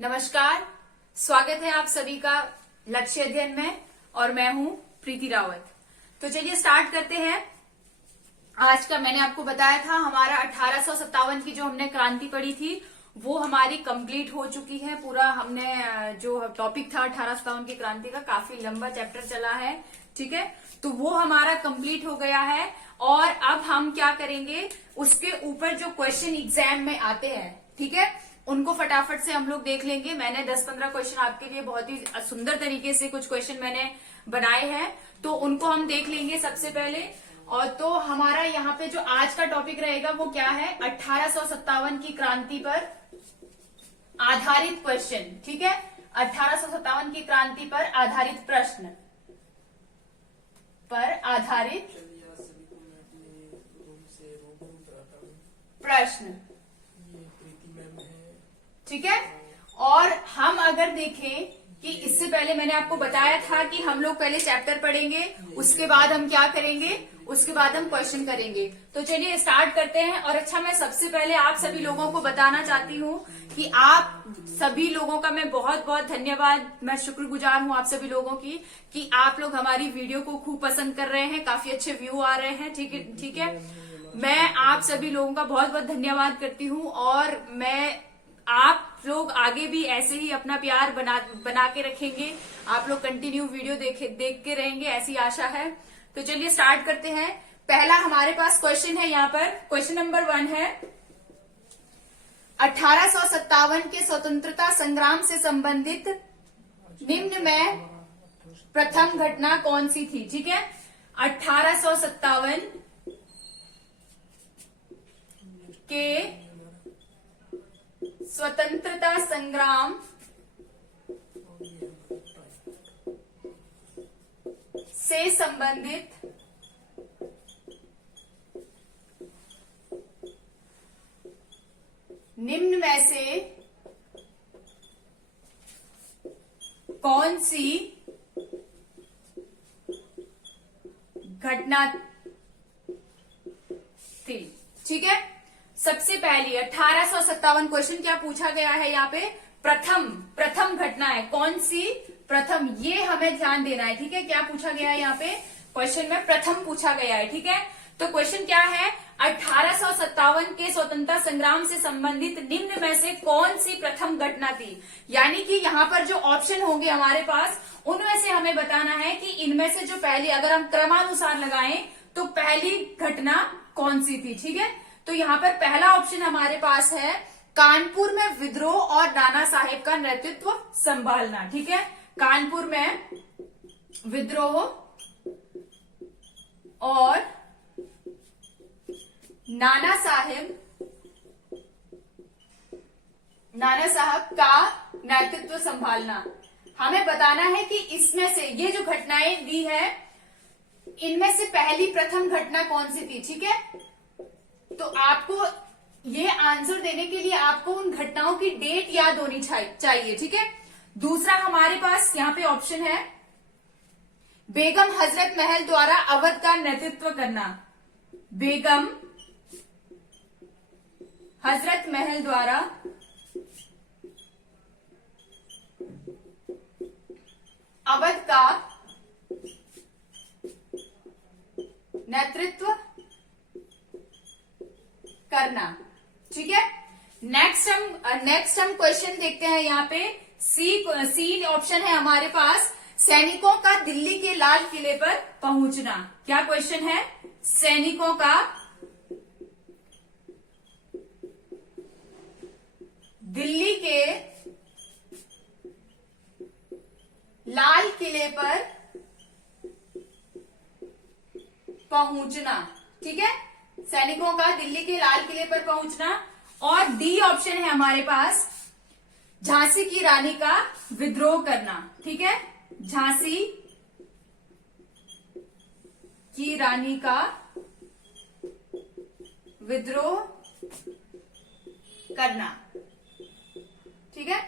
नमस्कार, स्वागत है आप सभी का लक्ष्य अध्ययन में और मैं हूं प्रीति रावत। तो चलिए स्टार्ट करते हैं। आज का मैंने आपको बताया था हमारा 1857 की जो हमने क्रांति पढ़ी थी वो हमारी कंप्लीट हो चुकी है। पूरा हमने जो टॉपिक था 1857 की क्रांति का काफी लंबा चैप्टर चला है, ठीक है। तो वो हमारा कंप्लीट हो गया है और अब हम क्या करेंगे, उसके ऊपर जो क्वेश्चन एग्जाम में आते हैं, ठीक है, उनको फटाफट से हम लोग देख लेंगे। मैंने 10-15 क्वेश्चन आपके लिए बहुत ही सुंदर तरीके से कुछ क्वेश्चन मैंने बनाए हैं, तो उनको हम देख लेंगे सबसे पहले। और तो हमारा यहाँ पे जो आज का टॉपिक रहेगा वो क्या है, 1857 की क्रांति पर आधारित क्वेश्चन, ठीक है। 1857 की क्रांति पर आधारित प्रश्न ठीक है। और हम अगर देखें कि इससे पहले मैंने आपको बताया था कि हम लोग पहले चैप्टर पढ़ेंगे, उसके बाद हम क्या करेंगे, उसके बाद हम क्वेश्चन करेंगे। तो चलिए स्टार्ट करते हैं। और अच्छा, मैं सबसे पहले आप सभी लोगों को बताना चाहती हूँ कि आप सभी लोगों का मैं बहुत बहुत धन्यवाद, मैं शुक्रगुजार हूँ आप सभी लोगों की कि आप लोग हमारी वीडियो को खूब पसंद कर रहे हैं, काफी अच्छे व्यू आ रहे हैं, ठीक है। मैं आप सभी लोगों का बहुत बहुत धन्यवाद करती हूँ और मैं आप लोग आगे भी ऐसे ही अपना प्यार बना के रखेंगे, आप लोग कंटिन्यू वीडियो देख के रहेंगे, ऐसी आशा है। तो चलिए स्टार्ट करते हैं। पहला हमारे पास क्वेश्चन है, यहाँ पर क्वेश्चन नंबर 1 है, 1857 के स्वतंत्रता संग्राम से संबंधित निम्न में प्रथम घटना कौन सी थी, ठीक है। 1857 के स्वतंत्रता संग्राम से संबंधित निम्न में से कौन सी घटना थी, ठीक है। सबसे पहली 1857 क्वेश्चन क्या पूछा गया है यहाँ पे, प्रथम घटना है, कौन सी प्रथम, ये हमें ध्यान देना है, ठीक है। क्या पूछा गया है यहाँ पे क्वेश्चन में, प्रथम पूछा गया है, ठीक है। तो क्वेश्चन क्या है, 1857 के स्वतंत्रता संग्राम से संबंधित निम्न में से कौन सी प्रथम घटना थी। यानी कि यहाँ पर जो ऑप्शन होंगे हमारे पास, उनमें से हमें बताना है कि इनमें से जो पहली, अगर हम क्रमानुसार लगाएं तो पहली घटना कौन सी थी, ठीक है। तो यहाँ पर पहला ऑप्शन हमारे पास है कानपुर में विद्रोह और नाना साहेब का नेतृत्व संभालना, ठीक है। कानपुर में विद्रोह और नाना साहब का नेतृत्व संभालना। हमें बताना है कि इसमें से ये जो घटनाएं दी है, इनमें से पहली प्रथम घटना कौन सी थी, ठीक है। तो आपको ये आंसर देने के लिए आपको उन घटनाओं की डेट याद होनी चाहिए, ठीक है। दूसरा हमारे पास यहाँ पे ऑप्शन है बेगम हजरत महल द्वारा अवध का नेतृत्व करना। बेगम हजरत महल द्वारा अवध का नेतृत्व करना, ठीक है। नेक्स्ट हम क्वेश्चन देखते हैं। यहाँ पे सी ऑप्शन है हमारे पास, सैनिकों का दिल्ली के लाल किले पर पहुंचना। क्या क्वेश्चन है, सैनिकों का दिल्ली के लाल किले पर पहुंचना, ठीक है। सैनिकों का दिल्ली के लाल किले पर पहुंचना। और डी ऑप्शन है हमारे पास, झांसी की रानी का विद्रोह करना, ठीक है। झांसी की रानी का विद्रोह करना, ठीक है।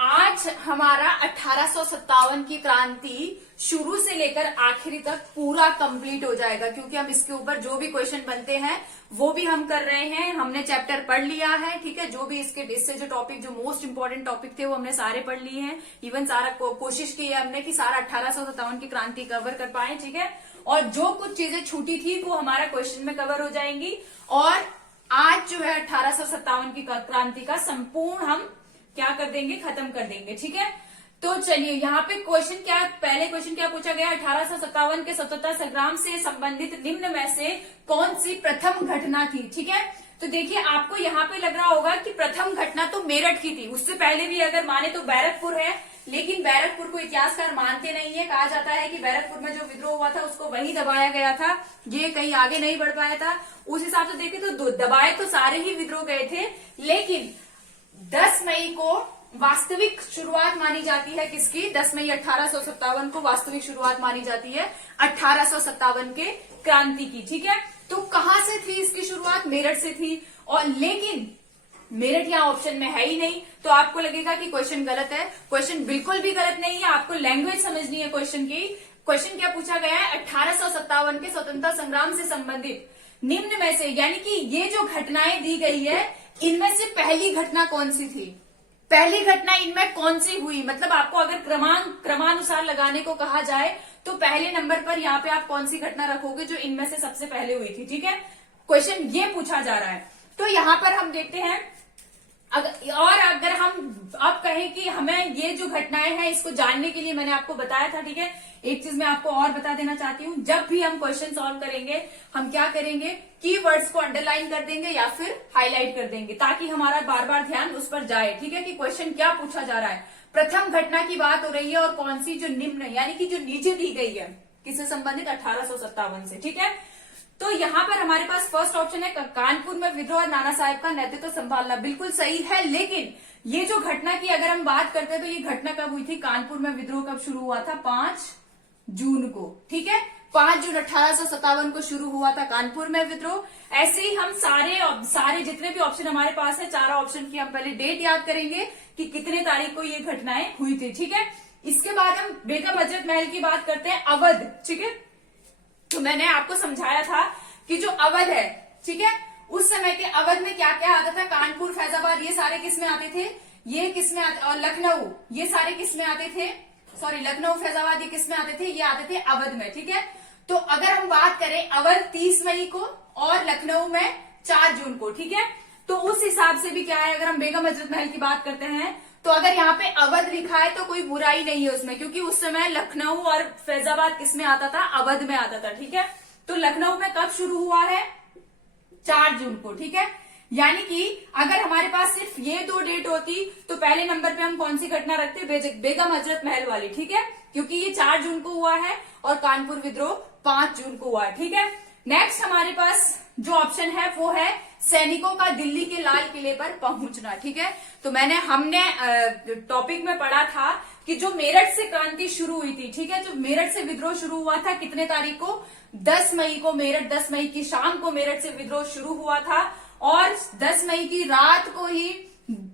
आज हमारा 1857 की क्रांति शुरू से लेकर आखिरी तक पूरा कंप्लीट हो जाएगा, क्योंकि हम इसके ऊपर जो भी क्वेश्चन बनते हैं वो भी हम कर रहे हैं। हमने चैप्टर पढ़ लिया है, ठीक है। जो भी इससे जो टॉपिक, जो मोस्ट इंपोर्टेंट टॉपिक थे वो हमने सारे पढ़ लिए हैं। इवन सारा कोशिश की है हमने कि सारा 1857 की क्रांति कवर कर पाए, ठीक है। और जो कुछ चीजें छूटी थी वो हमारा क्वेश्चन में कवर हो जाएंगी। और आज जो है 1857 की क्रांति का संपूर्ण हम क्या कर देंगे, खत्म कर देंगे, ठीक है। तो चलिए यहाँ पे पहले क्वेश्चन क्या पूछा गया, 1857 के स्वतंत्रता संग्राम से संबंधित निम्न में से कौन सी प्रथम घटना थी, ठीक है। तो देखिए आपको यहाँ पे लग रहा होगा कि प्रथम घटना तो मेरठ की थी, उससे पहले भी अगर माने तो बैरकपुर है, लेकिन बैरकपुर को इतिहासकार मानते नहीं है। कहा जाता है कि बैरकपुर में जो विद्रोह हुआ था उसको वहीं दबाया गया था, ये कहीं आगे नहीं बढ़ पाया था। उस हिसाब से देखे तो दबाए तो सारे ही विद्रोह गए थे, लेकिन 10 मई को वास्तविक शुरुआत मानी जाती है किसकी, 10 मई 1857 को वास्तविक शुरुआत मानी जाती है 1857 के क्रांति की, ठीक है। तो कहां से थी इसकी शुरुआत, मेरठ से थी। और लेकिन मेरठ यहाँ ऑप्शन में है ही नहीं, तो आपको लगेगा कि क्वेश्चन गलत है। क्वेश्चन बिल्कुल भी गलत नहीं है, आपको लैंग्वेज समझनी है क्वेश्चन की। क्वेश्चन क्या पूछा गया है, 1857 के स्वतंत्रता संग्राम से संबंधित निम्न में से, यानी कि ये जो घटनाएं दी गई है इनमें से पहली घटना कौन सी थी, पहली घटना इनमें कौन सी हुई। मतलब आपको अगर क्रमानुसार लगाने को कहा जाए तो पहले नंबर पर यहाँ पे आप कौन सी घटना रखोगे जो इनमें से सबसे पहले हुई थी, ठीक है। क्वेश्चन ये पूछा जा रहा है। तो यहाँ पर हम देखते हैं, अगर हम आप कहें कि हमें ये जो घटनाएं हैं इसको जानने के लिए मैंने आपको बताया था, ठीक है। एक चीज मैं आपको और बता देना चाहती हूँ, जब भी हम क्वेश्चन सॉल्व करेंगे हम क्या करेंगे, कीवर्ड्स को अंडरलाइन कर देंगे या फिर हाईलाइट कर देंगे, ताकि हमारा बार बार ध्यान उस पर जाए, ठीक है, कि क्वेश्चन क्या पूछा जा रहा है। प्रथम घटना की बात हो रही है और कौन सी, जो निम्न यानी कि जो नीचे दी गई है, किससे संबंधित, 1857 से, ठीक है। तो यहाँ पर हमारे पास फर्स्ट ऑप्शन है कानपुर में विद्रोह और नाना साहेब का नेतृत्व संभालना, बिल्कुल सही है। लेकिन ये जो घटना की अगर हम बात करते हैं तो ये घटना कब हुई थी, कानपुर में विद्रोह कब शुरू हुआ था, 5 जून को, ठीक है। 5 जून 1857 को शुरू हुआ था कानपुर में विद्रोह। ऐसे ही हम सारे जितने भी ऑप्शन हमारे पास है, चारों ऑप्शन की हम पहले डेट याद करेंगे कि कितने तारीख को ये घटनाएं हुई थी, ठीक है। इसके बाद हम बेगम हजरत महल की बात करते हैं, अवध, ठीक है। तो मैंने आपको समझाया था कि जो अवध है, ठीक है, उस समय के अवध में क्या क्या आता था, कानपुर, फैजाबाद, ये सारे किस में आते थे, ये किस में आते, और लखनऊ, ये सारे किस में आते थे, सॉरी लखनऊ, फैजाबाद, ये किस में आते थे, ये आते थे अवध में, ठीक है। तो अगर हम बात करें अवध 30 मई को और लखनऊ में 4 जून को, ठीक है। तो उस हिसाब से भी क्या है, अगर हम बेगम हजरत महल की बात करते हैं तो अगर यहाँ पे अवध लिखा है तो कोई बुराई नहीं है उसमें, क्योंकि उस समय लखनऊ और फैजाबाद किस में आता था, अवध में आता था, ठीक है। तो लखनऊ में कब शुरू हुआ है, 4 जून को, ठीक है। यानी कि अगर हमारे पास सिर्फ ये 2 डेट होती तो पहले नंबर पे हम कौन सी घटना रखते, बेगम हजरत महल वाली, ठीक है, क्योंकि ये 4 जून को हुआ है और कानपुर विद्रोह 5 जून को हुआ है, ठीक है। नेक्स्ट हमारे पास जो ऑप्शन है वो है सैनिकों का दिल्ली के लाल किले पर पहुंचना, ठीक है। तो हमने टॉपिक में पढ़ा था कि जो मेरठ से क्रांति शुरू हुई थी, ठीक है, जो मेरठ से विद्रोह शुरू हुआ था कितने तारीख को, 10 मई को, 10 मई की शाम को मेरठ से विद्रोह शुरू हुआ था। और 10 मई की रात को ही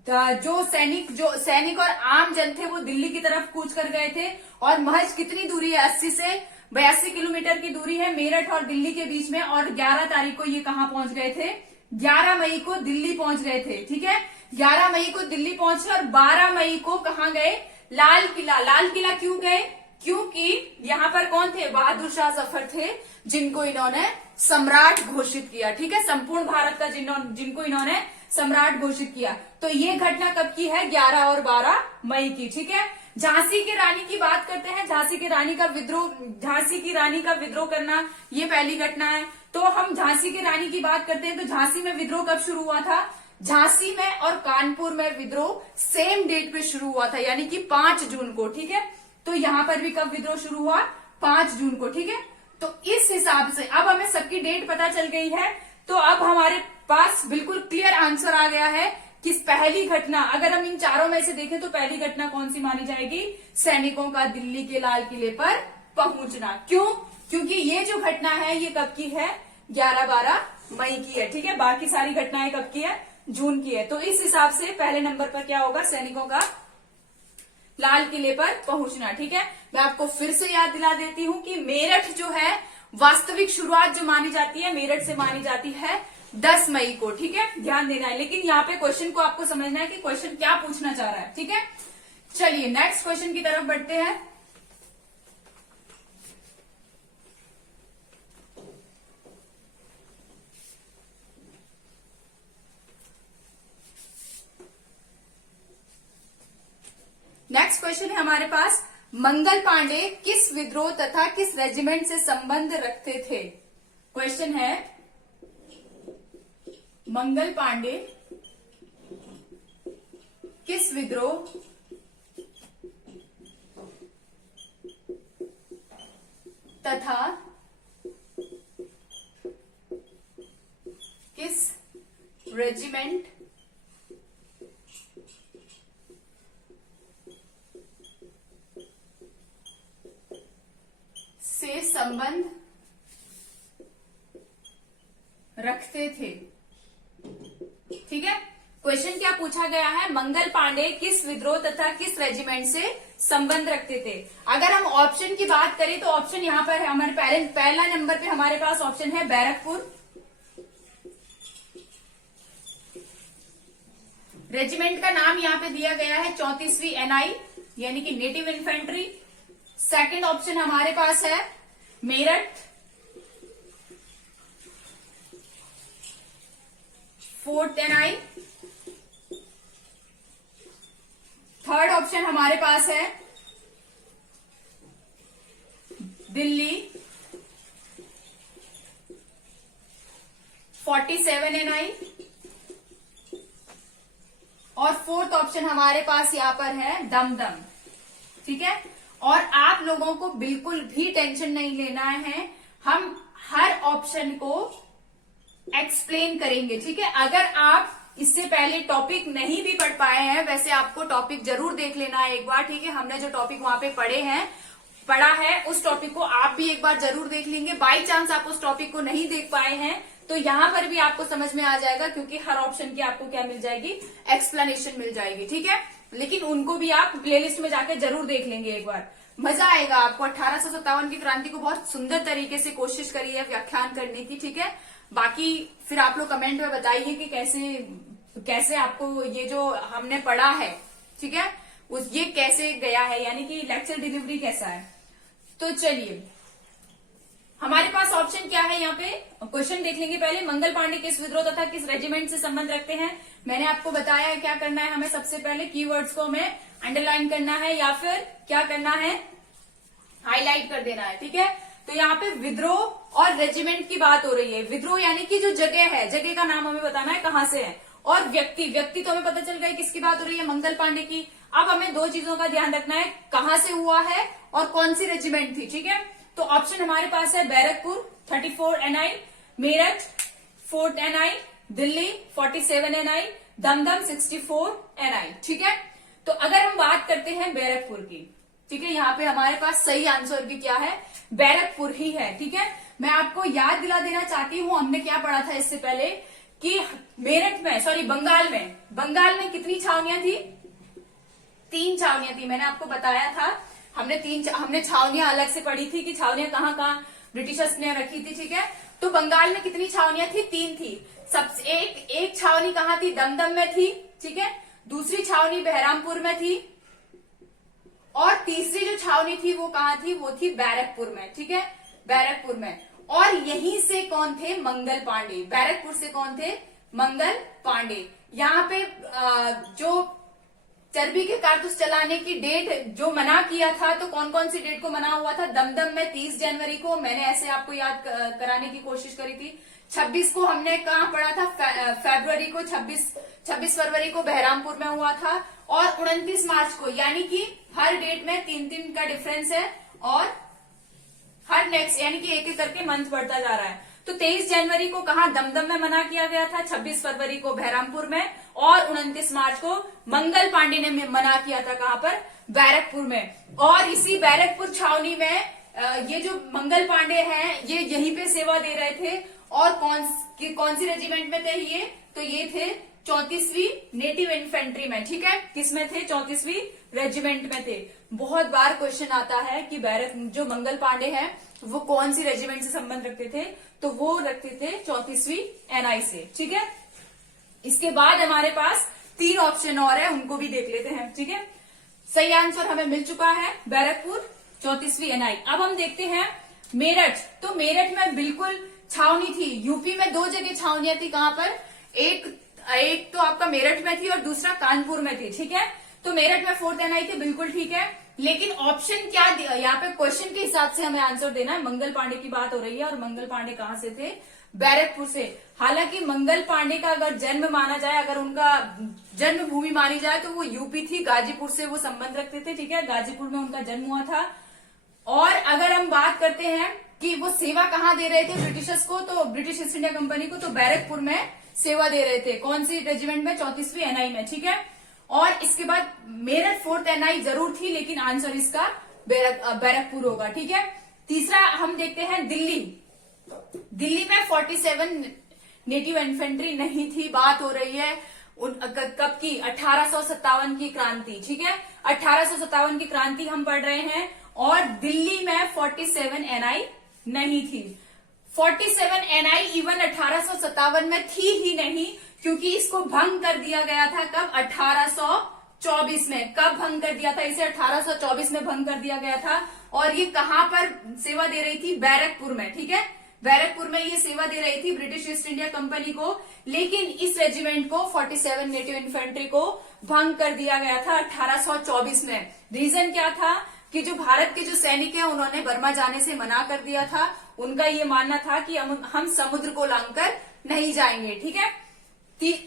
जो सैनिक और आम जन थे वो दिल्ली की तरफ कूच कर गए थे। और महज कितनी दूरी है, 80 से 82 किलोमीटर की दूरी है मेरठ और दिल्ली के बीच में। और 11 तारीख को ये कहाँ पहुंच गए थे, 11 मई को दिल्ली पहुंच गए थे, ठीक है। 11 मई को दिल्ली पहुंचे और 12 मई को कहाँ गए, लाल किला। लाल किला क्यों गए, क्योंकि यहाँ पर कौन थे, बहादुर शाह जफर थे, जिनको इन्होंने सम्राट घोषित किया, ठीक है। संपूर्ण भारत का जिनको इन्होंने सम्राट घोषित किया। तो ये घटना कब की है, 11 और 12 मई की, ठीक है। झांसी की रानी की बात करते हैं, झांसी की रानी का विद्रोह करना, ये पहली घटना है। तो हम झांसी की रानी की बात करते हैं तो झांसी में विद्रोह कब शुरू हुआ था, झांसी में और कानपुर में विद्रोह सेम डेट पे शुरू हुआ था, यानी कि 5 जून को, ठीक है। तो यहाँ पर भी कब विद्रोह शुरू हुआ, 5 जून को, ठीक है। तो इस हिसाब से अब हमें सबकी डेट पता चल गई है। तो अब हमारे पास बिल्कुल क्लियर आंसर आ गया है कि पहली घटना, अगर हम इन चारों में से देखें तो पहली घटना कौन सी मानी जाएगी, सैनिकों का दिल्ली के लाल किले पर पहुंचना। क्यों, क्योंकि ये जो घटना है ये कब की है, 11-12 मई की है, ठीक है। बाकी सारी घटनाएं कब की है, जून की है। तो इस हिसाब से पहले नंबर पर क्या होगा, सैनिकों का लाल किले पर पहुंचना। ठीक है, मैं आपको फिर से याद दिला देती हूं कि मेरठ जो है वास्तविक शुरुआत जो मानी जाती है मेरठ से मानी जाती है 10 मई को। ठीक है, ध्यान देना है, लेकिन यहाँ पे क्वेश्चन को आपको समझना है कि क्वेश्चन क्या पूछना चाह रहा है। ठीक है, चलिए नेक्स्ट क्वेश्चन की तरफ बढ़ते हैं। नेक्स्ट क्वेश्चन है हमारे पास, मंगल पांडे किस विद्रोह तथा किस रेजिमेंट से संबंध रखते थे। क्वेश्चन है, मंगल पांडे किस विद्रोह तथा किस रेजिमेंट से संबंध रखते थे। ठीक है, क्वेश्चन क्या पूछा गया है, मंगल पांडे किस विद्रोह तथा किस रेजिमेंट से संबंध रखते थे। अगर हम ऑप्शन की बात करें तो ऑप्शन यहां पर है हमारे पहला नंबर पे हमारे पास ऑप्शन है बैरकपुर। रेजिमेंट का नाम यहां पे दिया गया है 34वीं NI यानी कि नेटिव इन्फेंट्री। सेकंड ऑप्शन हमारे पास है Meerut, 4th NI। Third option हमारे पास है दिल्ली, 47 NI। और फोर्थ ऑप्शन हमारे पास यहां पर है दमदम। ठीक है, और आप लोगों को बिल्कुल भी टेंशन नहीं लेना है, हम हर ऑप्शन को एक्सप्लेन करेंगे। ठीक है, अगर आप इससे पहले टॉपिक नहीं भी पढ़ पाए हैं, वैसे आपको टॉपिक जरूर देख लेना है एक बार। ठीक है, हमने जो टॉपिक वहां पे पढ़ा है उस टॉपिक को आप भी एक बार जरूर देख लेंगे। बाई चांस आप उस टॉपिक को नहीं देख पाए हैं तो यहां पर भी आपको समझ में आ जाएगा, क्योंकि हर ऑप्शन की आपको क्या मिल जाएगी, एक्सप्लेनेशन मिल जाएगी। ठीक है, लेकिन उनको भी आप प्लेलिस्ट में जाके जरूर देख लेंगे एक बार, मजा आएगा आपको। 1857 की क्रांति को बहुत सुंदर तरीके से कोशिश करी है व्याख्यान करने की। ठीक है, बाकी फिर आप लोग कमेंट में बताइए कि कैसे आपको ये जो हमने पढ़ा है, ठीक है, ये कैसे गया है, यानी कि लेक्चर डिलीवरी कैसा है। तो चलिए हमारे पास ऑप्शन क्या है, यहाँ पे क्वेश्चन देख लेंगे पहले। मंगल पांडे किस विद्रोह तथा किस रेजिमेंट से संबंध रखते हैं। मैंने आपको बताया है क्या करना है, हमें सबसे पहले कीवर्ड्स को हमें अंडरलाइन करना है या फिर क्या करना है, हाईलाइट कर देना है। ठीक है, तो यहाँ पे विद्रोह और रेजिमेंट की बात हो रही है। विद्रोह यानी कि जो जगह है, जगह का नाम हमें बताना है कहां से है। और व्यक्ति तो हमें पता चल गया किसकी बात हो रही है, मंगल पांडे की। अब हमें दो चीजों का ध्यान रखना है, कहां से हुआ है और कौन सी रेजिमेंट थी। ठीक है, तो ऑप्शन हमारे पास है Barrackpore 34 NI, Meerut 4th NI, Delhi 47 NI, Dumdum 64 NI। ठीक है, तो अगर हम बात करते हैं बैरकपुर की, ठीक है, यहाँ पे हमारे पास सही आंसर भी क्या है, बैरकपुर ही है। ठीक है, मैं आपको याद दिला देना चाहती हूँ, हमने क्या पढ़ा था इससे पहले कि बंगाल में कितनी छावनियां थी, 3 छावनियां थी। मैंने आपको बताया था, हमने छावनियां अलग से पढ़ी थी कि छावनियां कहाँ कहाँ ब्रिटिशर्स ने रखी थी। ठीक है, तो बंगाल में कितनी छावनियां थी, 3 थी। सबसे एक छावनी कहाँ थी, दमदम में थी। ठीक है, दूसरी छावनी बहरामपुर में थी और तीसरी जो छावनी थी वो कहाँ थी, वो थी बैरकपुर में। ठीक है, बैरकपुर में। और यहीं से कौन थे, मंगल पांडे। बैरकपुर से कौन थे, मंगल पांडे। यहाँ पे जो चर्बी के कारतूस चलाने की डेट जो मना किया था, तो कौन कौन सी डेट को मना हुआ था, दमदम में 30 जनवरी को, मैंने ऐसे आपको याद कराने की कोशिश करी थी। 26 को हमने कहाँ पढ़ा था, फरवरी को, 26 फरवरी को बहरामपुर में हुआ था। और 29 मार्च को, यानी कि हर डेट में 3 का डिफरेंस है और हर नेक्स्ट यानी कि एक एक करके मंथ बढ़ता जा रहा है। तो 23 जनवरी को कहा, दमदम में मना किया गया था, 26 फरवरी को बहरामपुर में और 29 मार्च को मंगल पांडे ने मना किया था, कहां पर, बैरकपुर में। और इसी बैरकपुर छावनी में ये जो मंगल पांडे हैं ये यहीं पे सेवा दे रहे थे। और कौन सी रेजिमेंट में थे ये, तो ये थे 34वीं नेटिव इन्फेंट्री में, ठीक है। किसमें थे? 34वीं रेजिमेंट में थे। बहुत बार क्वेश्चन आता है कि बैरक जो मंगल पांडे हैं वो कौन सी रेजिमेंट से संबंध रखते थे, तो वो रखते थे 34वीं एनआई से, ठीक है। इसके बाद हमारे पास 3 ऑप्शन और है, उनको भी देख लेते हैं, ठीक है। सही आंसर हमें मिल चुका है बैरकपुर 34वीं एनआई। अब हम देखते हैं मेरठ। तो मेरठ में बिल्कुल छावनी थी। यूपी में 2 जगह छावनियां थी। कहां पर? एक तो आपका मेरठ में थी और दूसरा कानपुर में थी, ठीक है। तो मेरठ में 4th एनआई थी, बिल्कुल ठीक है। लेकिन ऑप्शन क्या दिया यहाँ पे? क्वेश्चन के हिसाब से हमें आंसर देना है। मंगल पांडे की बात हो रही है और मंगल पांडे कहां से थे? बैरकपुर से। हालांकि मंगल पांडे का अगर जन्म माना जाए, अगर उनका जन्मभूमि मानी जाए तो वो यूपी थी, गाजीपुर से वो संबंध रखते थे, ठीक है। गाजीपुर में उनका जन्म हुआ था। और अगर हम बात करते हैं कि वो सेवा कहाँ दे रहे थे ब्रिटिशर्स को, तो ब्रिटिश ईस्ट इंडिया कंपनी को, तो बैरकपुर में सेवा दे रहे थे। कौन सी रेजिमेंट में? 34वीं एनआई में, ठीक है। और इसके बाद मेरठ 4th एनआई जरूर थी, लेकिन आंसर इसका बैरकपुर होगा, ठीक है। तीसरा हम देखते हैं दिल्ली। दिल्ली में 47 नेटिव इन्फेंट्री नहीं थी। बात हो रही है कब की? 1857 की क्रांति, ठीक है। 1857 की क्रांति हम पढ़ रहे हैं और दिल्ली में 47 एनआई नहीं थी। 47 एनआई इवन 1857 में थी ही नहीं, क्योंकि इसको भंग कर दिया गया था। कब? 1824 में। कब भंग कर दिया था इसे? 1824 में भंग कर दिया गया था। और ये कहां पर सेवा दे रही थी? बैरकपुर में, ठीक है। बैरकपुर में ये सेवा दे रही थी ब्रिटिश ईस्ट इंडिया कंपनी को। लेकिन इस रेजिमेंट को 47 नेटिव इन्फेंट्री को भंग कर दिया गया था 1824 में। रीजन क्या था? कि जो भारत के जो सैनिक हैं उन्होंने बर्मा जाने से मना कर दिया था। उनका ये मानना था कि हम समुद्र को लांघकर नहीं जाएंगे, ठीक है।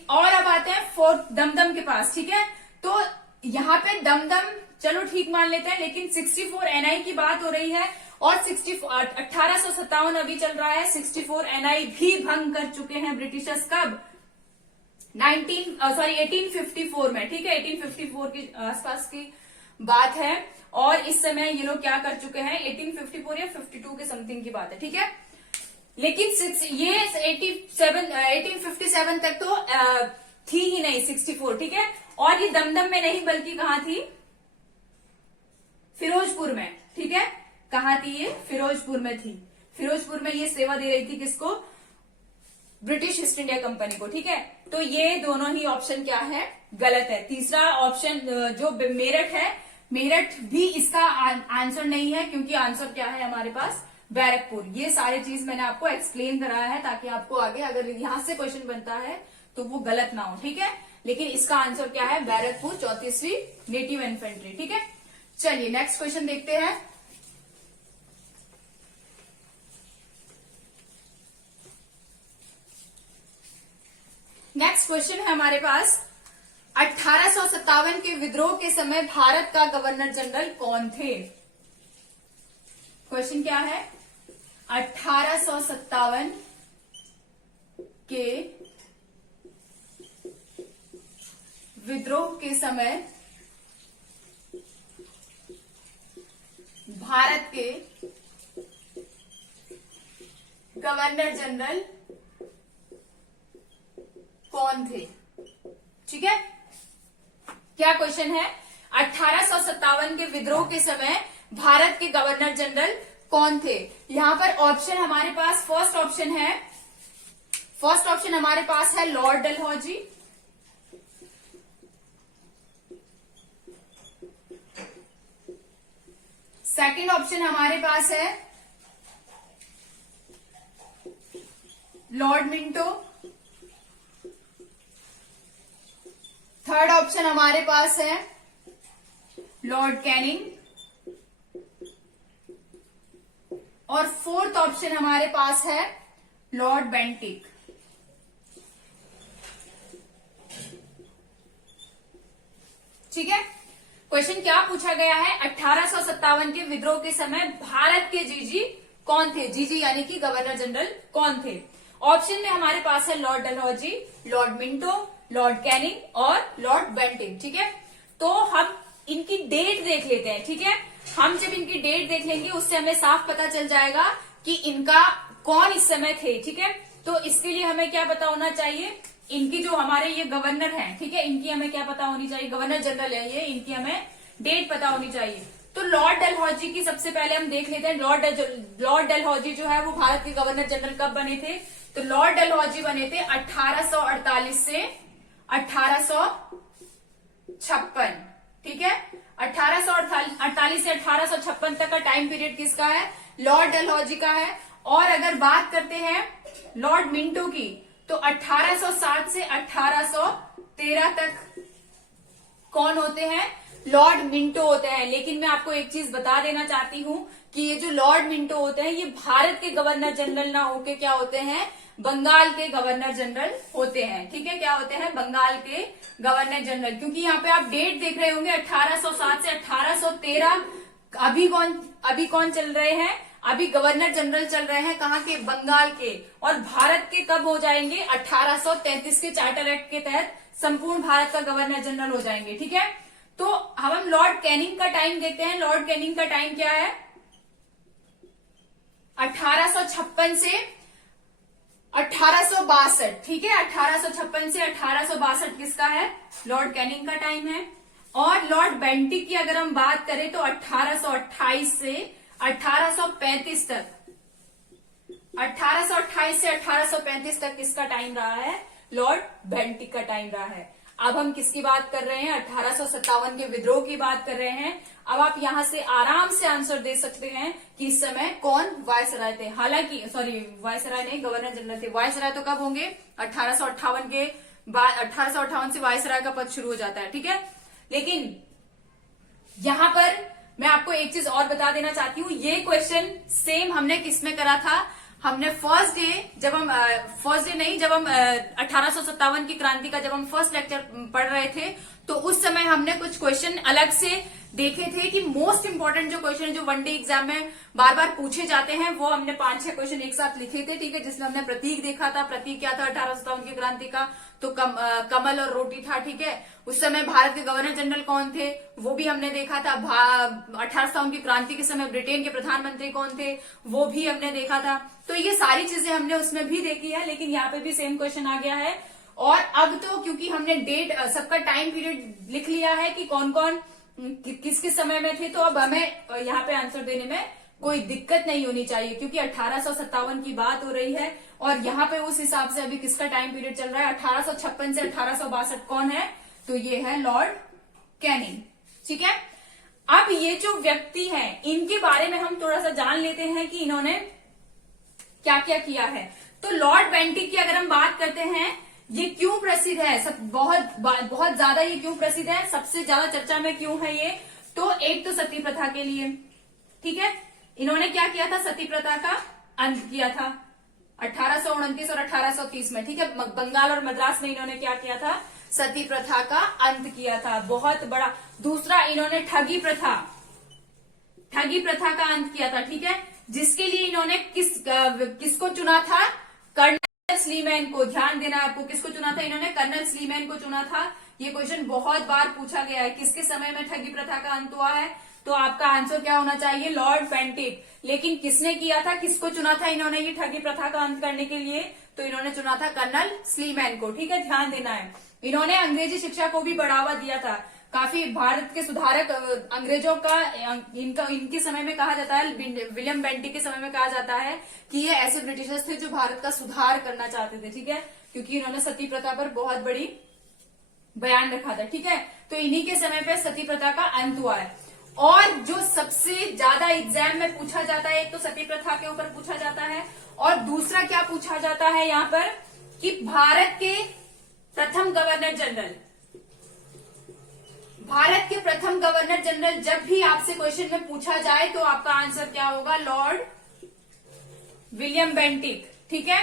और अब आते हैं फोर्ट दमदम के पास, ठीक है। तो यहाँ पे दमदम चलो ठीक मान लेते हैं, लेकिन 64 एनआई की बात हो रही है और 1857 अभी चल रहा है। 64 एनआई भी भंग कर चुके हैं ब्रिटिशर्स। कब? 1854 में, ठीक है। 1854 के आसपास की बात है। और इस समय ये लोग क्या कर चुके हैं? 1854 या 52 के समथिंग की बात है, ठीक है। लेकिन ये 1857 तक तो थी ही नहीं 64, ठीक है। और ये दमदम में नहीं बल्कि कहां थी? फिरोजपुर में, ठीक है। कहां थी ये? फिरोजपुर में थी। फिरोजपुर में ये सेवा दे रही थी किसको? ब्रिटिश ईस्ट इंडिया कंपनी को, ठीक है। तो ये दोनों ही ऑप्शन क्या है? गलत है। तीसरा ऑप्शन जो मेरठ है, मेरठ भी इसका आंसर नहीं है, क्योंकि आंसर क्या है हमारे पास? बैरकपुर। ये सारी चीज मैंने आपको एक्सप्लेन कराया है ताकि आपको आगे अगर यहां से क्वेश्चन बनता है तो वो गलत ना हो, ठीक है। लेकिन इसका आंसर क्या है? बैरकपुर 34वीं नेटिव इन्फेंट्री, ठीक है। चलिए नेक्स्ट क्वेश्चन देखते हैं। नेक्स्ट क्वेश्चन है हमारे पास 1857 के विद्रोह के समय भारत का गवर्नर जनरल कौन थे? क्वेश्चन क्या है? 1857 के विद्रोह के समय भारत के गवर्नर जनरल कौन थे? ठीक है, क्या क्वेश्चन है? 1857 के विद्रोह के समय भारत के गवर्नर जनरल कौन थे? यहां पर ऑप्शन हमारे पास फर्स्ट ऑप्शन हमारे पास है लॉर्ड डलहौजी, सेकंड ऑप्शन हमारे पास है लॉर्ड मिंटो, थर्ड ऑप्शन हमारे पास है लॉर्ड कैनिंग और फोर्थ ऑप्शन हमारे पास है लॉर्ड बेंटिक। ठीक है, क्वेश्चन क्या पूछा गया है? 1857 के विद्रोह के समय भारत के जीजी कौन थे? जीजी यानी कि गवर्नर जनरल कौन थे? ऑप्शन में हमारे पास है lord Dalhousie, Lord Minto, Lord Canning और लॉर्ड बेंटिक। ठीक है, तो हम इनकी डेट देख लेते हैं। ठीक है, हम जब इनकी डेट देख लेंगे उससे हमें साफ पता चल जाएगा कि इनका कौन इस समय थे। ठीक है, तो इसके लिए हमें क्या पता होना चाहिए? इनकी जो हमारे ये गवर्नर हैं, ठीक है, इनकी हमें क्या पता होनी चाहिए, गवर्नर जनरल है ये, इनकी हमें डेट पता होनी चाहिए। तो लॉर्ड डलहौजी की सबसे पहले हम देख लेते हैं। लॉर्ड डलहौजी जो है वो भारत के गवर्नर जनरल कब बने थे? तो लॉर्ड डलहौजी बने थे 1848 से 1856, ठीक है। 1848 से 1856 तक का टाइम पीरियड किसका है? लॉर्ड डलहौजी का है। और अगर बात करते हैं लॉर्ड मिंटो की, तो 1807 से 1813 तक कौन होते हैं? लॉर्ड मिंटो होते हैं। लेकिन मैं आपको एक चीज बता देना चाहती हूं कि ये जो लॉर्ड मिंटो होते हैं ये भारत के गवर्नर जनरल ना होके क्या होते हैं? बंगाल के गवर्नर जनरल होते हैं, ठीक है। क्या होते हैं? बंगाल के गवर्नर जनरल। क्योंकि यहाँ पे आप डेट देख रहे होंगे 1807 से 1813। अभी कौन चल रहे हैं? अभी गवर्नर जनरल चल रहे हैं, कहाँ के? बंगाल के। और भारत के कब हो जाएंगे? 1833 के चार्टर एक्ट के तहत संपूर्ण भारत का गवर्नर जनरल हो जाएंगे, ठीक है। तो हम लॉर्ड कैनिंग का टाइम देखते हैं। लॉर्ड कैनिंग का टाइम क्या है? 1856 से 1862, ठीक है। 1856 से 1862 किसका है? लॉर्ड कैनिंग का टाइम है। और लॉर्ड बेंटिक की अगर हम बात करें तो 1828 से 1835 तक, 1828 से 1835 तक किसका टाइम रहा है? लॉर्ड बेंटिक का टाइम रहा है। अब हम किसकी बात कर रहे हैं? 1857 के विद्रोह की बात कर रहे हैं। अब आप यहां से आराम से आंसर दे सकते हैं कि इस समय कौन वायसराय थे। हालांकि सॉरी, वायसराय नहीं, गवर्नर जनरल थे। वायसराय तो कब होंगे? 1858 के बाद। 1858 से वायसराय का पद शुरू हो जाता है, ठीक है। लेकिन यहां पर मैं आपको एक चीज और बता देना चाहती हूँ। ये क्वेश्चन सेम हमने किसमें करा था? हमने फर्स्ट डे जब हम 1857 की क्रांति का जब हम फर्स्ट लेक्चर पढ़ रहे थे, तो उस समय हमने कुछ क्वेश्चन अलग से देखे थे कि मोस्ट इंपॉर्टेंट जो क्वेश्चन जो वनडे एग्जाम में बार बार पूछे जाते हैं, वो हमने 5-6 क्वेश्चन एक साथ लिखे थे, ठीक है। जिसमें हमने प्रतीक देखा था। प्रतीक क्या था 1857 की क्रांति का? तो कमल और रोटी था, ठीक है। उस समय भारत के गवर्नर जनरल कौन थे वो भी हमने देखा था। 1857 की क्रांति के समय ब्रिटेन के प्रधानमंत्री कौन थे वो भी हमने देखा था। तो ये सारी चीजें हमने उसमें भी देखी है। लेकिन यहाँ पे भी सेम क्वेश्चन आ गया है। और अब तो क्योंकि हमने डेट सबका टाइम पीरियड लिख लिया है कि कौन कौन किस किस समय में थे, तो अब हमें यहाँ पे आंसर देने में कोई दिक्कत नहीं होनी चाहिए, क्योंकि 1857 की बात हो रही है। और यहाँ पे उस हिसाब से अभी किसका टाइम पीरियड चल रहा है? 1856 से 1862 कौन है? तो ये है लॉर्ड कैनिंग, ठीक है। अब ये जो व्यक्ति हैं, इनके बारे में हम थोड़ा सा जान लेते हैं कि इन्होंने क्या क्या किया है। तो लॉर्ड बेंटिक की अगर हम बात करते हैं, ये क्यों प्रसिद्ध है? बहुत ज्यादा ये क्यों प्रसिद्ध है? सबसे ज्यादा चर्चा में क्यों है ये? तो एक तो सती प्रथा के लिए, ठीक है। इन्होंने क्या किया था? सती प्रथा का अंत किया था 1829 और 1830 में, ठीक है। बंगाल और मद्रास में इन्होंने क्या किया था? सती प्रथा का अंत किया था, बहुत बड़ा। दूसरा, इन्होंने ठगी प्रथा का अंत किया था, ठीक है। जिसके लिए इन्होंने किसको चुना था? कर्नल स्लीमैन को। ध्यान देना आपको, किसको चुना था इन्होंने? कर्नल स्लीमैन को चुना था। ये क्वेश्चन बहुत बार पूछा गया है, किसके समय में ठगी प्रथा का अंत हुआ है? तो आपका आंसर क्या होना चाहिए? Lord Bentinck. लेकिन किसने किया था? किसको चुना था इन्होंने ये ठगी प्रथा का अंत करने के लिए? तो इन्होंने चुना था कर्नल स्लीमैन को, ठीक है। ध्यान देना है। इन्होंने अंग्रेजी शिक्षा को भी बढ़ावा दिया था। काफी भारत के सुधारक अंग्रेजों का इनके समय में कहा जाता है, विलियम बेंटिक के समय में कहा जाता है कि ये ऐसे ब्रिटिशर्स थे जो भारत का सुधार करना चाहते थे, ठीक है। क्योंकि इन्होंने सती प्रथा पर बहुत बड़ी बयान रखा था, ठीक है। तो इन्हीं के समय पे सती प्रथा का अंत हुआ है। और जो सबसे ज्यादा एग्जाम में पूछा जाता है, एक तो सती प्रथा के ऊपर पूछा जाता है, और दूसरा क्या पूछा जाता है यहाँ पर कि भारत के प्रथम गवर्नर जनरल जब भी आपसे क्वेश्चन में पूछा जाए तो आपका आंसर क्या होगा? लॉर्ड विलियम बेंटिक, ठीक है।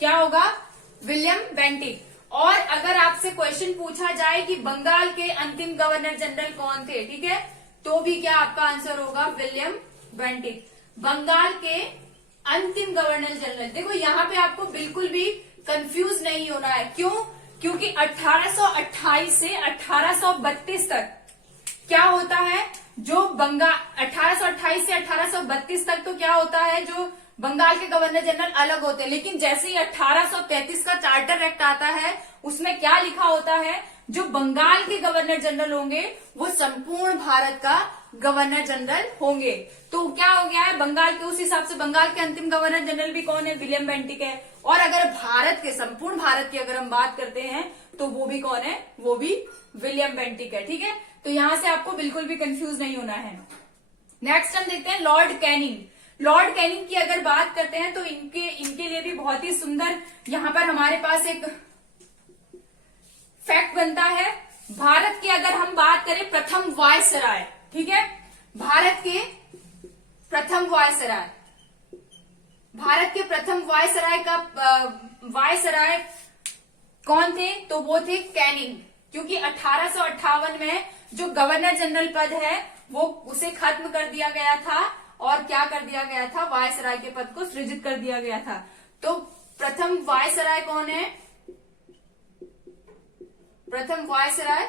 क्या होगा? William Bentinck. और अगर आपसे क्वेश्चन पूछा जाए कि बंगाल के अंतिम गवर्नर जनरल कौन थे, ठीक है, तो भी क्या आपका आंसर होगा? William Bentinck. बंगाल के अंतिम गवर्नर जनरल। देखो यहाँ पे आपको बिल्कुल भी कंफ्यूज नहीं होना है। क्यों? क्योंकि 1828 से 1832 तक क्या होता है? जो 1828 से 1832 तक तो क्या होता है? जो बंगाल के गवर्नर जनरल अलग होते हैं। लेकिन जैसे ही 1833 का चार्टर एक्ट आता है, उसमें क्या लिखा होता है, जो बंगाल के गवर्नर जनरल होंगे वो संपूर्ण भारत का गवर्नर जनरल होंगे। तो क्या हो गया है, बंगाल के, उस हिसाब से बंगाल के अंतिम गवर्नर जनरल भी कौन है, विलियम बेंटिक है। और अगर भारत के, संपूर्ण भारत की अगर हम बात करते हैं तो वो भी कौन है, वो भी विलियम बेंटिक है। ठीक है, तो यहां से आपको बिल्कुल भी कंफ्यूज नहीं होना है। नेक्स्ट हम देखते हैं लॉर्ड कैनिंग। लॉर्ड कैनिंग की अगर बात करते हैं तो इनके लिए भी बहुत ही सुंदर यहां पर हमारे पास एक फैक्ट बनता है। भारत की अगर हम बात करें प्रथम वायसराय, ठीक है, भारत के प्रथम वायसराय, भारत के प्रथम वायसराय का वायसराय कौन थे, तो वो थे कैनिंग। क्योंकि 1858 में जो गवर्नर जनरल पद है वो उसे खत्म कर दिया गया था और क्या कर दिया गया था, वायसराय के पद को सृजित कर दिया गया था। तो प्रथम वायसराय कौन है, प्रथम वायसराय,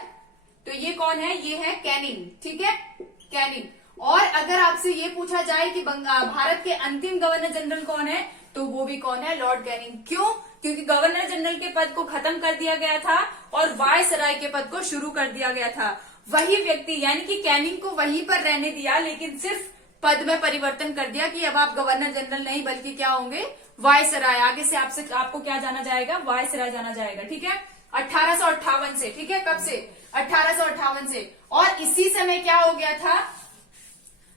तो ये कौन है, ये है कैनिंग। ठीक है, कैनिंग। और अगर आपसे ये पूछा जाए कि भारत के अंतिम गवर्नर जनरल कौन है, तो वो भी कौन है, लॉर्ड कैनिंग। क्यों, क्योंकि गवर्नर जनरल के पद को खत्म कर दिया गया था और वायसराय के पद को शुरू कर दिया गया था। वही व्यक्ति यानी कि कैनिंग को वहीं पर रहने दिया, लेकिन सिर्फ पद में परिवर्तन कर दिया कि अब आप गवर्नर जनरल नहीं बल्कि क्या होंगे, वायसराय। आगे से आपको क्या जाना जाएगा, वायसराय जाना जाएगा। ठीक है, 1858 से। ठीक है, कब से, 1858 से। और इसी समय क्या हो गया था,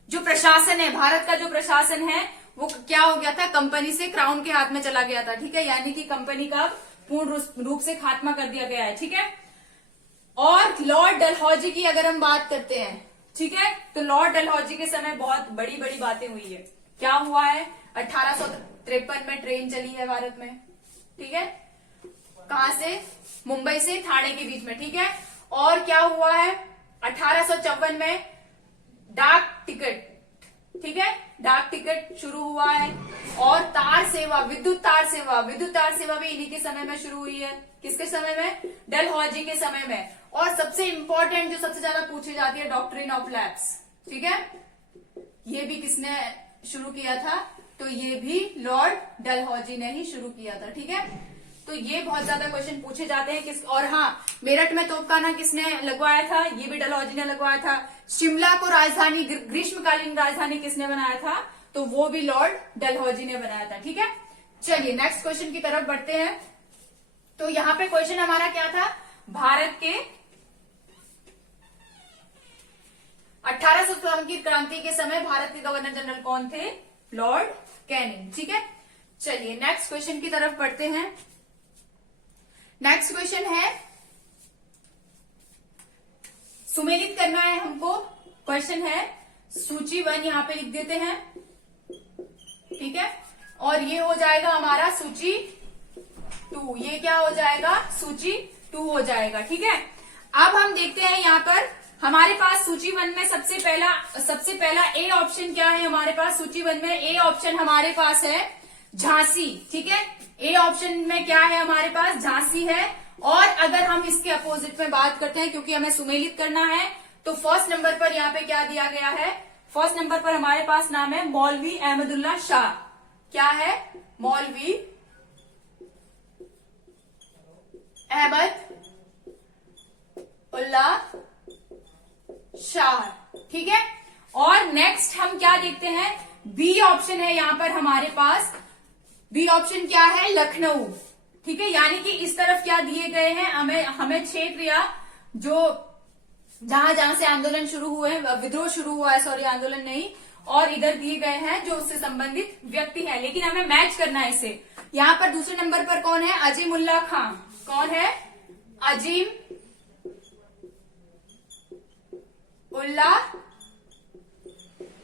जो प्रशासन है, भारत का जो प्रशासन है वो क्या हो गया था, कंपनी से क्राउन के हाथ में चला गया था। ठीक है, यानी कि कंपनी का पूर्ण रूप से खात्मा कर दिया गया है। ठीक है, और लॉर्ड डलहौजी की अगर हम बात करते हैं, ठीक है, तो लॉर्ड डलहौजी के समय बहुत बड़ी बड़ी बातें हुई है। क्या हुआ है, 1853 में ट्रेन चली है भारत में। ठीक है, कहां से, मुंबई से ठाणे के बीच में। ठीक है, और क्या हुआ है, 1854 में डाक टिकट, ठीक है, डाक टिकट शुरू हुआ है। और तार सेवा, विद्युत तार सेवा भी इन्हीं के समय में शुरू हुई है। किसके समय में, डलहौजी के समय में। और सबसे इंपॉर्टेंट जो सबसे ज्यादा पूछी जाती है, डॉक्ट्रिन ऑफ लैप्स। ठीक है, ये भी किसने शुरू किया था, तो ये भी लॉर्ड डलहौजी ने ही शुरू किया था। ठीक है, तो ये बहुत ज्यादा क्वेश्चन पूछे जाते हैं किस। और हाँ, मेरठ में तोपखाना किसने लगवाया था, ये भी डलहौजी ने लगवाया था। शिमला को राजधानी, ग्रीष्मकालीन राजधानी किसने बनाया था, तो वो भी लॉर्ड डलहौजी ने बनाया था। ठीक है, चलिए नेक्स्ट क्वेश्चन की तरफ बढ़ते हैं। तो यहाँ पे क्वेश्चन हमारा क्या था, भारत के 1857 की क्रांति के समय भारत के गवर्नर जनरल कौन थे, लॉर्ड कैनिंग। ठीक है, चलिए नेक्स्ट क्वेश्चन की तरफ बढ़ते हैं। नेक्स्ट क्वेश्चन है, सुमेलित करना है हमको। क्वेश्चन है सूची 1 यहां पे लिख देते हैं। ठीक है, और ये हो जाएगा हमारा सूची 2। ये क्या हो जाएगा, सूची 2 हो जाएगा। ठीक है, अब हम देखते हैं यहां पर हमारे पास सूची 1 में सबसे पहला ए ऑप्शन क्या है हमारे पास। सूची 1 में ए ऑप्शन हमारे पास है झांसी। ठीक है, ए ऑप्शन में क्या है हमारे पास, झांसी है। और अगर हम इसके अपोजिट में बात करते हैं, क्योंकि हमें सुमेलित करना है, तो फर्स्ट नंबर पर यहाँ पे क्या दिया गया है, फर्स्ट नंबर पर हमारे पास नाम है मौलवी अहमदुल्ला शाह। क्या है, मौलवी अहमद उल्ला शाह। ठीक है, और नेक्स्ट हम क्या देखते हैं, बी ऑप्शन है यहां पर हमारे पास। बी ऑप्शन क्या है, लखनऊ। ठीक है, यानी कि इस तरफ क्या दिए गए हैं, हमें क्षेत्र या जो जहां जहां से आंदोलन शुरू हुए हैं, विद्रोह शुरू हुआ है, सॉरी आंदोलन नहीं, और इधर दिए गए हैं जो उससे संबंधित व्यक्ति है, लेकिन हमें मैच करना है इसे। यहां पर दूसरे नंबर पर कौन है, अजीम उल्ला खां। कौन है, अजीम उल्ला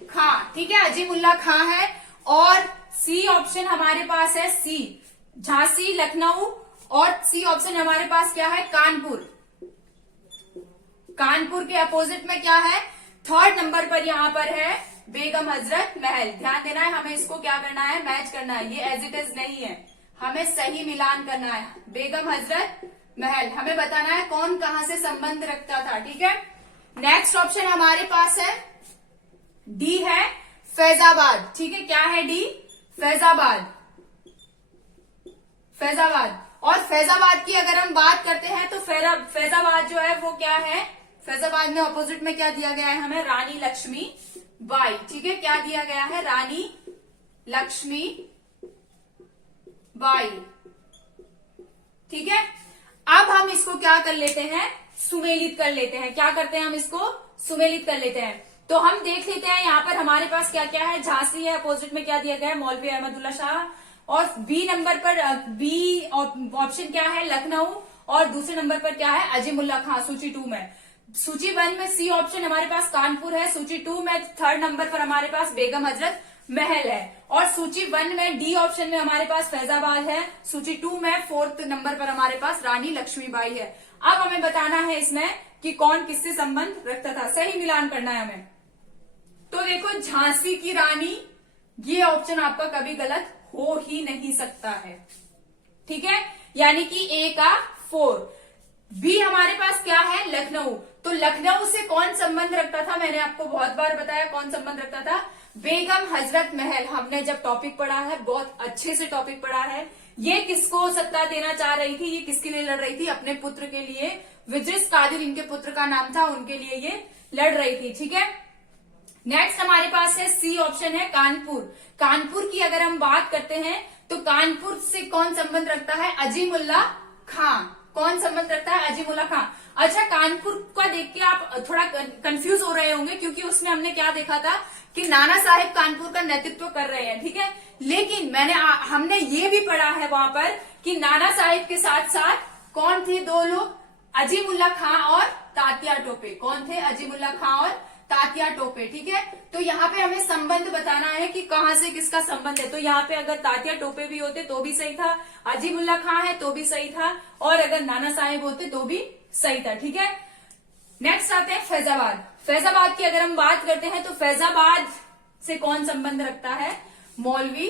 खां। ठीक है, अजीम उल्ला खां है। और सी ऑप्शन हमारे पास है, सी झांसी, लखनऊ। और सी ऑप्शन हमारे पास क्या है, कानपुर। कानपुर के अपोजिट में क्या है, थर्ड नंबर पर यहां पर है बेगम हजरत महल। ध्यान देना है, हमें इसको क्या करना है, मैच करना है। ये एज इट इज नहीं है, हमें सही मिलान करना है। बेगम हजरत महल हमें बताना है कौन कहां से संबंध रखता था। ठीक है, नेक्स्ट ऑप्शन हमारे पास है डी है फैजाबाद। ठीक है, क्या है डी, फैजाबाद, फैजाबाद। और फैजाबाद की अगर हम बात करते हैं तो फैजाबाद जो है वो क्या है, फैजाबाद में ऑपोजिट में क्या दिया गया है हमें, रानी लक्ष्मी बाई। ठीक है, क्या दिया गया है, रानी लक्ष्मी बाई। ठीक है, अब हम इसको क्या कर लेते हैं, सुमेलित कर लेते हैं। क्या करते हैं हम इसको सुमेलित कर लेते हैं। तो हम देख लेते हैं यहाँ पर हमारे पास क्या क्या है। झांसी है, अपोजिट में क्या दिया गया है, मौलवी अहमदुल्ला शाह। और बी नंबर पर बी ऑप्शन क्या है, लखनऊ। और दूसरे नंबर पर क्या है, अजीमुल्ला खां, सूची 2 में। सूची 1 में सी ऑप्शन हमारे पास कानपुर है। सूची 2 में थर्ड नंबर पर हमारे पास बेगम हजरत महल है। और सूची 1 में डी ऑप्शन में हमारे पास फैजाबाद है। सूची 2 में फोर्थ नंबर पर हमारे पास रानी लक्ष्मीबाई है। अब हमें बताना है इसमें कि कौन किससे संबंध रखता था, सही मिलान करना है हमें। तो देखो, झांसी की रानी, ये ऑप्शन आपका कभी गलत हो ही नहीं सकता है। ठीक है, यानी कि ए का 4। बी हमारे पास क्या है, लखनऊ। तो लखनऊ से कौन संबंध रखता था, मैंने आपको बहुत बार बताया कौन संबंध रखता था, बेगम हजरत महल। हमने जब टॉपिक पढ़ा है, बहुत अच्छे से टॉपिक पढ़ा है। ये किसको सत्ता देना चाह रही थी, ये किसके लिए लड़ रही थी, अपने पुत्र के लिए। विजिस कादिर इनके पुत्र का नाम था, उनके लिए ये लड़ रही थी। ठीक है, नेक्स्ट हमारे पास है सी ऑप्शन है कानपुर। कानपुर की अगर हम बात करते हैं तो कानपुर से कौन संबंध रखता है, अजीमुल्ला खां। कौन संबंध रखता है, अजीमुल्ला खां। अच्छा, कानपुर का देख के आप थोड़ा कंफ्यूज हो रहे होंगे, क्योंकि उसमें हमने क्या देखा था कि नाना साहेब कानपुर का नेतृत्व कर रहे हैं। ठीक है, लेकिन हमने ये भी पढ़ा है वहां पर कि नाना साहेब के साथ साथ कौन थे दो लोग, अजीमुल्ला खां और तात्या टोपे। कौन थे, अजीमुल्ला खां और तात्या टोपे। ठीक है, तो यहाँ पे हमें संबंध बताना है कि कहां से किसका संबंध है। तो यहाँ पे अगर तात्या टोपे भी होते तो भी सही था, अजीमुल्ला खां है तो भी सही था, और अगर नाना साहेब होते तो भी सही था। ठीक है, नेक्स्ट आते हैं फैजाबाद। फैजाबाद की अगर हम बात करते हैं तो फैजाबाद से कौन संबंध रखता है, मौलवी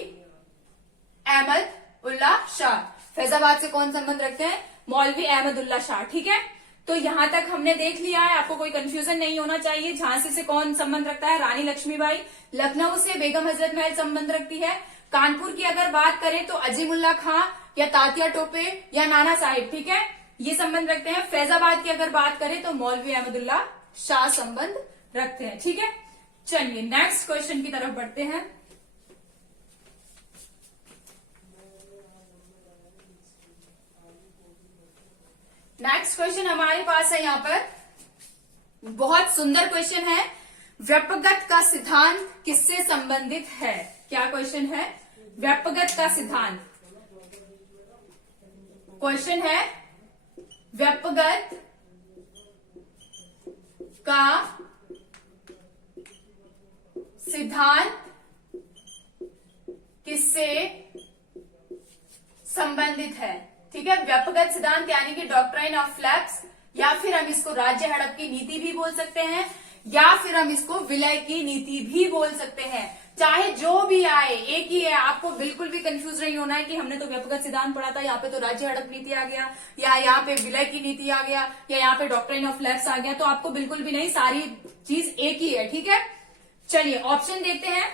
अहमद उल्ला शाह। फैजाबाद से कौन संबंध रखते हैं, मौलवी अहमद उल्ला शाह। ठीक है, तो यहां तक हमने देख लिया है, आपको कोई कंफ्यूजन नहीं होना चाहिए। झांसी से कौन संबंध रखता है, रानी लक्ष्मीबाई। लखनऊ से बेगम हजरत महल संबंध रखती है। कानपुर की अगर बात करें तो अजीमुल्ला खां या तात्या टोपे या नाना साहिब। ठीक है, ये संबंध रखते हैं। फैजाबाद की अगर बात करें तो मौलवी अहमदुल्ला शाह संबंध रखते हैं। ठीक है, चलिए नेक्स्ट क्वेश्चन की तरफ बढ़ते हैं। नेक्स्ट क्वेश्चन हमारे पास है यहाँ पर, बहुत सुंदर क्वेश्चन है। व्यपगत का सिद्धांत किससे संबंधित है। क्या क्वेश्चन है, व्यपगत का सिद्धांत। क्वेश्चन है व्यपगत का सिद्धांत किससे संबंधित है। ठीक है, व्यपगत सिद्धांत यानी कि डॉक्ट्राइन ऑफ फ्लैप्स, या फिर हम इसको राज्य हड़प की नीति भी बोल सकते हैं, या फिर हम इसको विलय की नीति भी बोल सकते हैं। चाहे जो भी आए, एक ही है। आपको बिल्कुल भी कंफ्यूज नहीं होना है कि हमने तो व्यपगत सिद्धांत पढ़ा था, यहाँ पे तो राज्य हड़प नीति आ गया, या यहाँ पे विलय की नीति आ गया, या यहाँ पे डॉक्ट्राइन ऑफ फ्लैप्स आ गया। तो आपको बिल्कुल भी नहीं, सारी चीज एक ही है। ठीक है, चलिए ऑप्शन देखते हैं।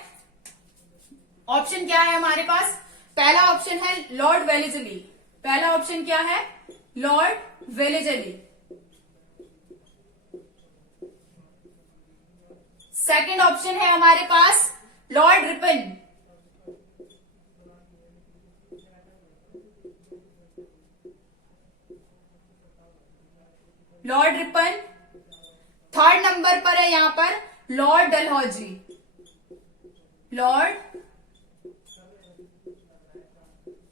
ऑप्शन क्या है हमारे पास, पहला ऑप्शन है लॉर्ड वेलेस्ली। पहला ऑप्शन क्या है, लॉर्ड वेलेस्ली। सेकंड ऑप्शन है हमारे पास lord Ripon. Lord Ripon. Third number पर है यहां पर लॉर्ड डलहौजी। लॉर्ड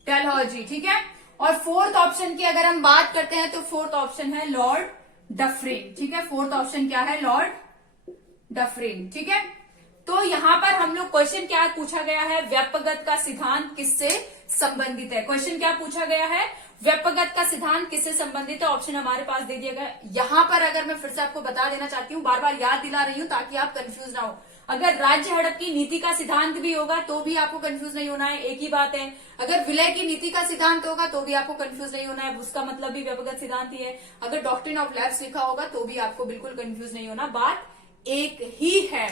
डलहौजी। ठीक है, और फोर्थ ऑप्शन की अगर हम बात करते हैं तो फोर्थ ऑप्शन है लॉर्ड डफरिन। ठीक है, फोर्थ ऑप्शन क्या है, लॉर्ड डफरिन। ठीक है, तो यहां पर हम लोग क्वेश्चन क्या पूछा गया है, व्यपगत का सिद्धांत किससे संबंधित है। क्वेश्चन क्या पूछा गया है, व्यपगत का सिद्धांत किससे संबंधित है। ऑप्शन हमारे पास दे दिया गया। यहां पर अगर मैं फिर से आपको बता देना चाहती हूँ, बार बार याद दिला रही हूं ताकि आप कंफ्यूज ना हो। अगर राज्य हड़प की नीति का सिद्धांत भी होगा तो भी आपको कंफ्यूज नहीं होना है, एक ही बात है। अगर विलय की नीति का सिद्धांत होगा तो भी आपको कंफ्यूज नहीं होना है, उसका मतलब भी व्यपगत सिद्धांत ही है। अगर डॉक्ट्रिन ऑफ लैप्स लिखा होगा तो भी आपको बिल्कुल कंफ्यूज नहीं होना, बात एक ही है।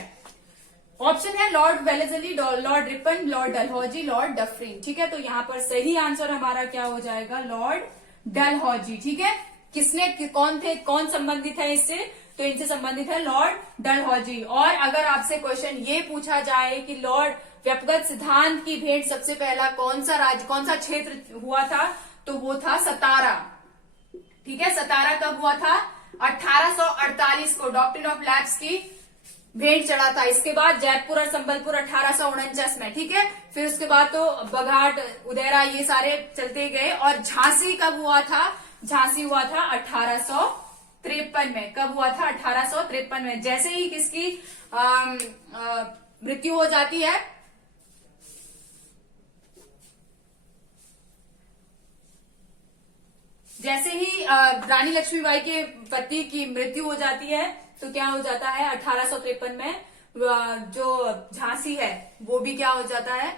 ऑप्शन है Lord Wellesley, Lord Ripon, Lord Dalhousie, Lord Dufferin. ठीक है, तो यहाँ पर सही आंसर हमारा क्या हो जाएगा, लॉर्ड डलहौजी। ठीक है, किसने, कौन थे, कौन संबंधित है इससे, तो इनसे संबंधित है लॉर्ड डलहौजी। और अगर आपसे क्वेश्चन ये पूछा जाए कि लॉर्ड व्यक्तिगत सिद्धांत की भेंट सबसे पहला कौन सा राज्य, कौन सा क्षेत्र हुआ था, तो वो था सतारा। ठीक है, सतारा कब हुआ था, 1848 को डॉक्ट्रिन ऑफ लैब्स की भेंट चढ़ा था। इसके बाद जयपुर और संबलपुर 1849 में। ठीक है, फिर उसके बाद तो बघाट, उदयरा, ये सारे चलते गए। और झांसी कब हुआ था, झांसी हुआ था 1853 में। कब हुआ था, 1853 में। जैसे ही किसकी मृत्यु हो जाती है, जैसे ही रानी लक्ष्मीबाई के पति की मृत्यु हो जाती है, तो क्या हो जाता है 1853 में, जो झांसी है वो भी क्या हो जाता है,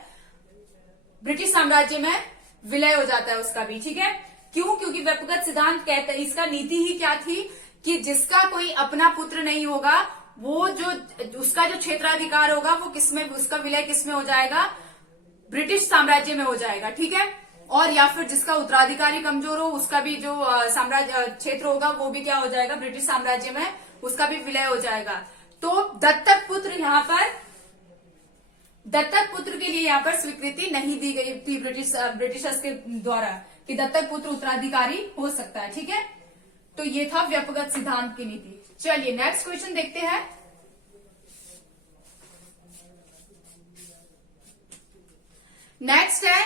ब्रिटिश साम्राज्य में विलय हो जाता है उसका भी। ठीक है, क्यों, क्योंकि व्यक्तिगत सिद्धांत कहते हैं, इसका नीति ही क्या थी कि जिसका कोई अपना पुत्र नहीं होगा, वो जो उसका जो क्षेत्राधिकार होगा वो किसमें, उसका विलय किसमें हो जाएगा, ब्रिटिश साम्राज्य में हो जाएगा। ठीक है, और या फिर जिसका उत्तराधिकारी कमजोर हो, उसका भी जो साम्राज्य क्षेत्र होगा वो भी क्या हो जाएगा, ब्रिटिश साम्राज्य में उसका भी विलय हो जाएगा। तो दत्तक पुत्र यहाँ पर, दत्तक पुत्र के लिए यहाँ पर स्वीकृति नहीं दी गई थी ब्रिटिशर्स के द्वारा कि दत्तक पुत्र उत्तराधिकारी हो सकता है। ठीक है, तो ये था व्यक्तिगत सिद्धांत की नीति। चलिए नेक्स्ट क्वेश्चन देखते हैं। नेक्स्ट है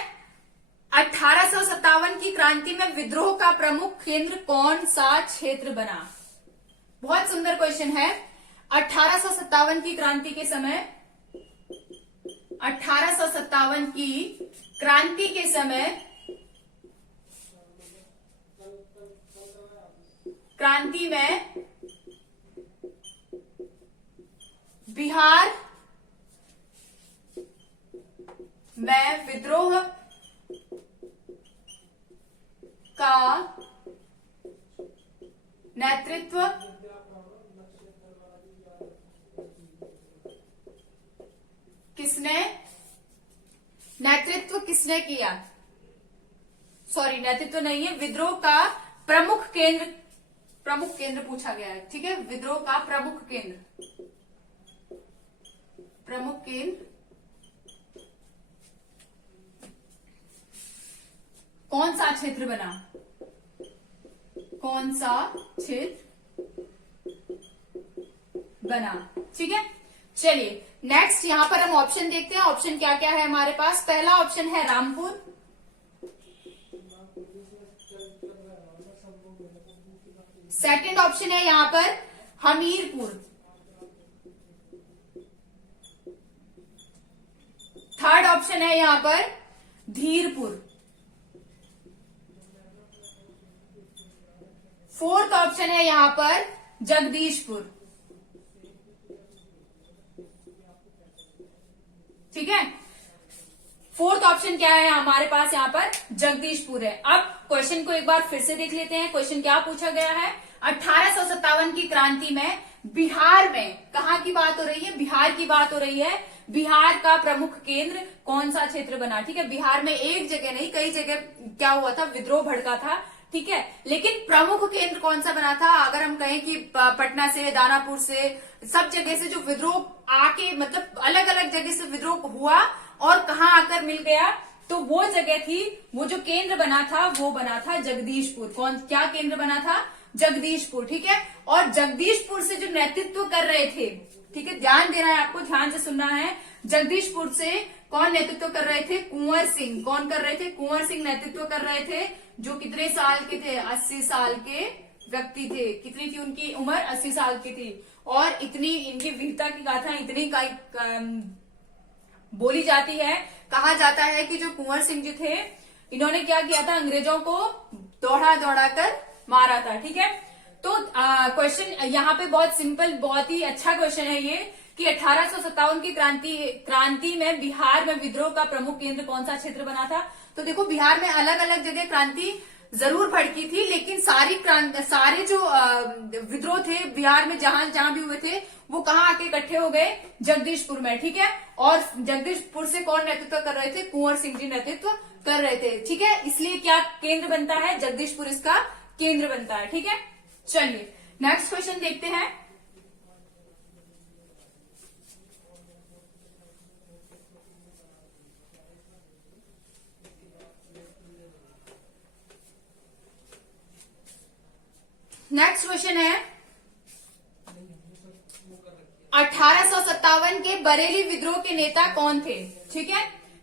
1857 की क्रांति में विद्रोह का प्रमुख केंद्र कौन सा क्षेत्र बना। बहुत सुंदर क्वेश्चन है। 1857 की क्रांति के समय, 1857 की क्रांति के समय क्रांति में बिहार में विद्रोह का नेतृत्व किसने किया, सॉरी नेतृत्व नहीं है, विद्रोह का प्रमुख केंद्र पूछा गया है। ठीक है, विद्रोह का प्रमुख केंद्र कौन सा क्षेत्र बना, कौन सा क्षेत्र बना। ठीक है, चलिए नेक्स्ट यहां पर हम ऑप्शन देखते हैं। ऑप्शन क्या क्या है हमारे पास। पहला ऑप्शन है रामपुर, सेकंड ऑप्शन है यहां पर हमीरपुर, थर्ड ऑप्शन है यहां पर धीरपुर, फोर्थ ऑप्शन है यहां पर जगदीशपुर। ठीक है, फोर्थ ऑप्शन क्या है हमारे पास, यहां पर जगदीशपुर है। अब क्वेश्चन को एक बार फिर से देख लेते हैं। क्वेश्चन क्या पूछा गया है, 1857 की क्रांति में बिहार में, कहां की बात हो रही है, बिहार की बात हो रही है, बिहार का प्रमुख केंद्र कौन सा क्षेत्र बना। ठीक है, बिहार में एक जगह नहीं कई जगह क्या हुआ था, विद्रोह भड़का था। ठीक है, लेकिन प्रमुख केंद्र कौन सा बना था, अगर हम कहें कि पटना से, दानापुर से, सब जगह से जो विद्रोह आके, मतलब अलग अलग जगह से विद्रोह हुआ और कहाँ आकर मिल गया, तो वो जगह थी, वो जो केंद्र बना था वो बना था जगदीशपुर। क्या केंद्र बना था, जगदीशपुर। ठीक है, और जगदीशपुर से जो नेतृत्व कर रहे थे, ठीक है, ध्यान देना है आपको, ध्यान से सुनना है। जगदीशपुर से कौन नेतृत्व कर रहे थे, कुंवर सिंह। कौन कर रहे थे, कुंवर सिंह नेतृत्व कर रहे थे, जो कितने साल के थे, 80 साल के व्यक्ति थे। कितनी थी उनकी उम्र, 80 साल की थी। और इतनी इनकी वीरता की गाथा इतनी बोली जाती है, कहा जाता है कि जो कुंवर सिंह जी थे, इन्होंने क्या किया था, अंग्रेजों को दौड़ा दौड़ा कर मारा था। ठीक है, तो क्वेश्चन यहाँ पे बहुत सिंपल, बहुत ही अच्छा क्वेश्चन है ये कि 1857 की क्रांति में बिहार में विद्रोह का प्रमुख केंद्र कौन सा क्षेत्र बना था। तो देखो बिहार में अलग अलग जगह क्रांति जरूर भड़की थी, लेकिन सारे जो विद्रोह थे बिहार में जहां जहां भी हुए थे वो कहाँ आके इकट्ठे हो गए, जगदीशपुर में। ठीक है, और जगदीशपुर से कौन नेतृत्व कर रहे थे, कुंवर सिंह जी नेतृत्व कर रहे थे। ठीक है, इसलिए क्या केंद्र बनता है, जगदीशपुर इसका केंद्र बनता है। ठीक है, चलिए नेक्स्ट क्वेश्चन देखते हैं। नेक्स्ट क्वेश्चन है 1857 के बरेली विद्रोह के नेता कौन थे। ठीक है,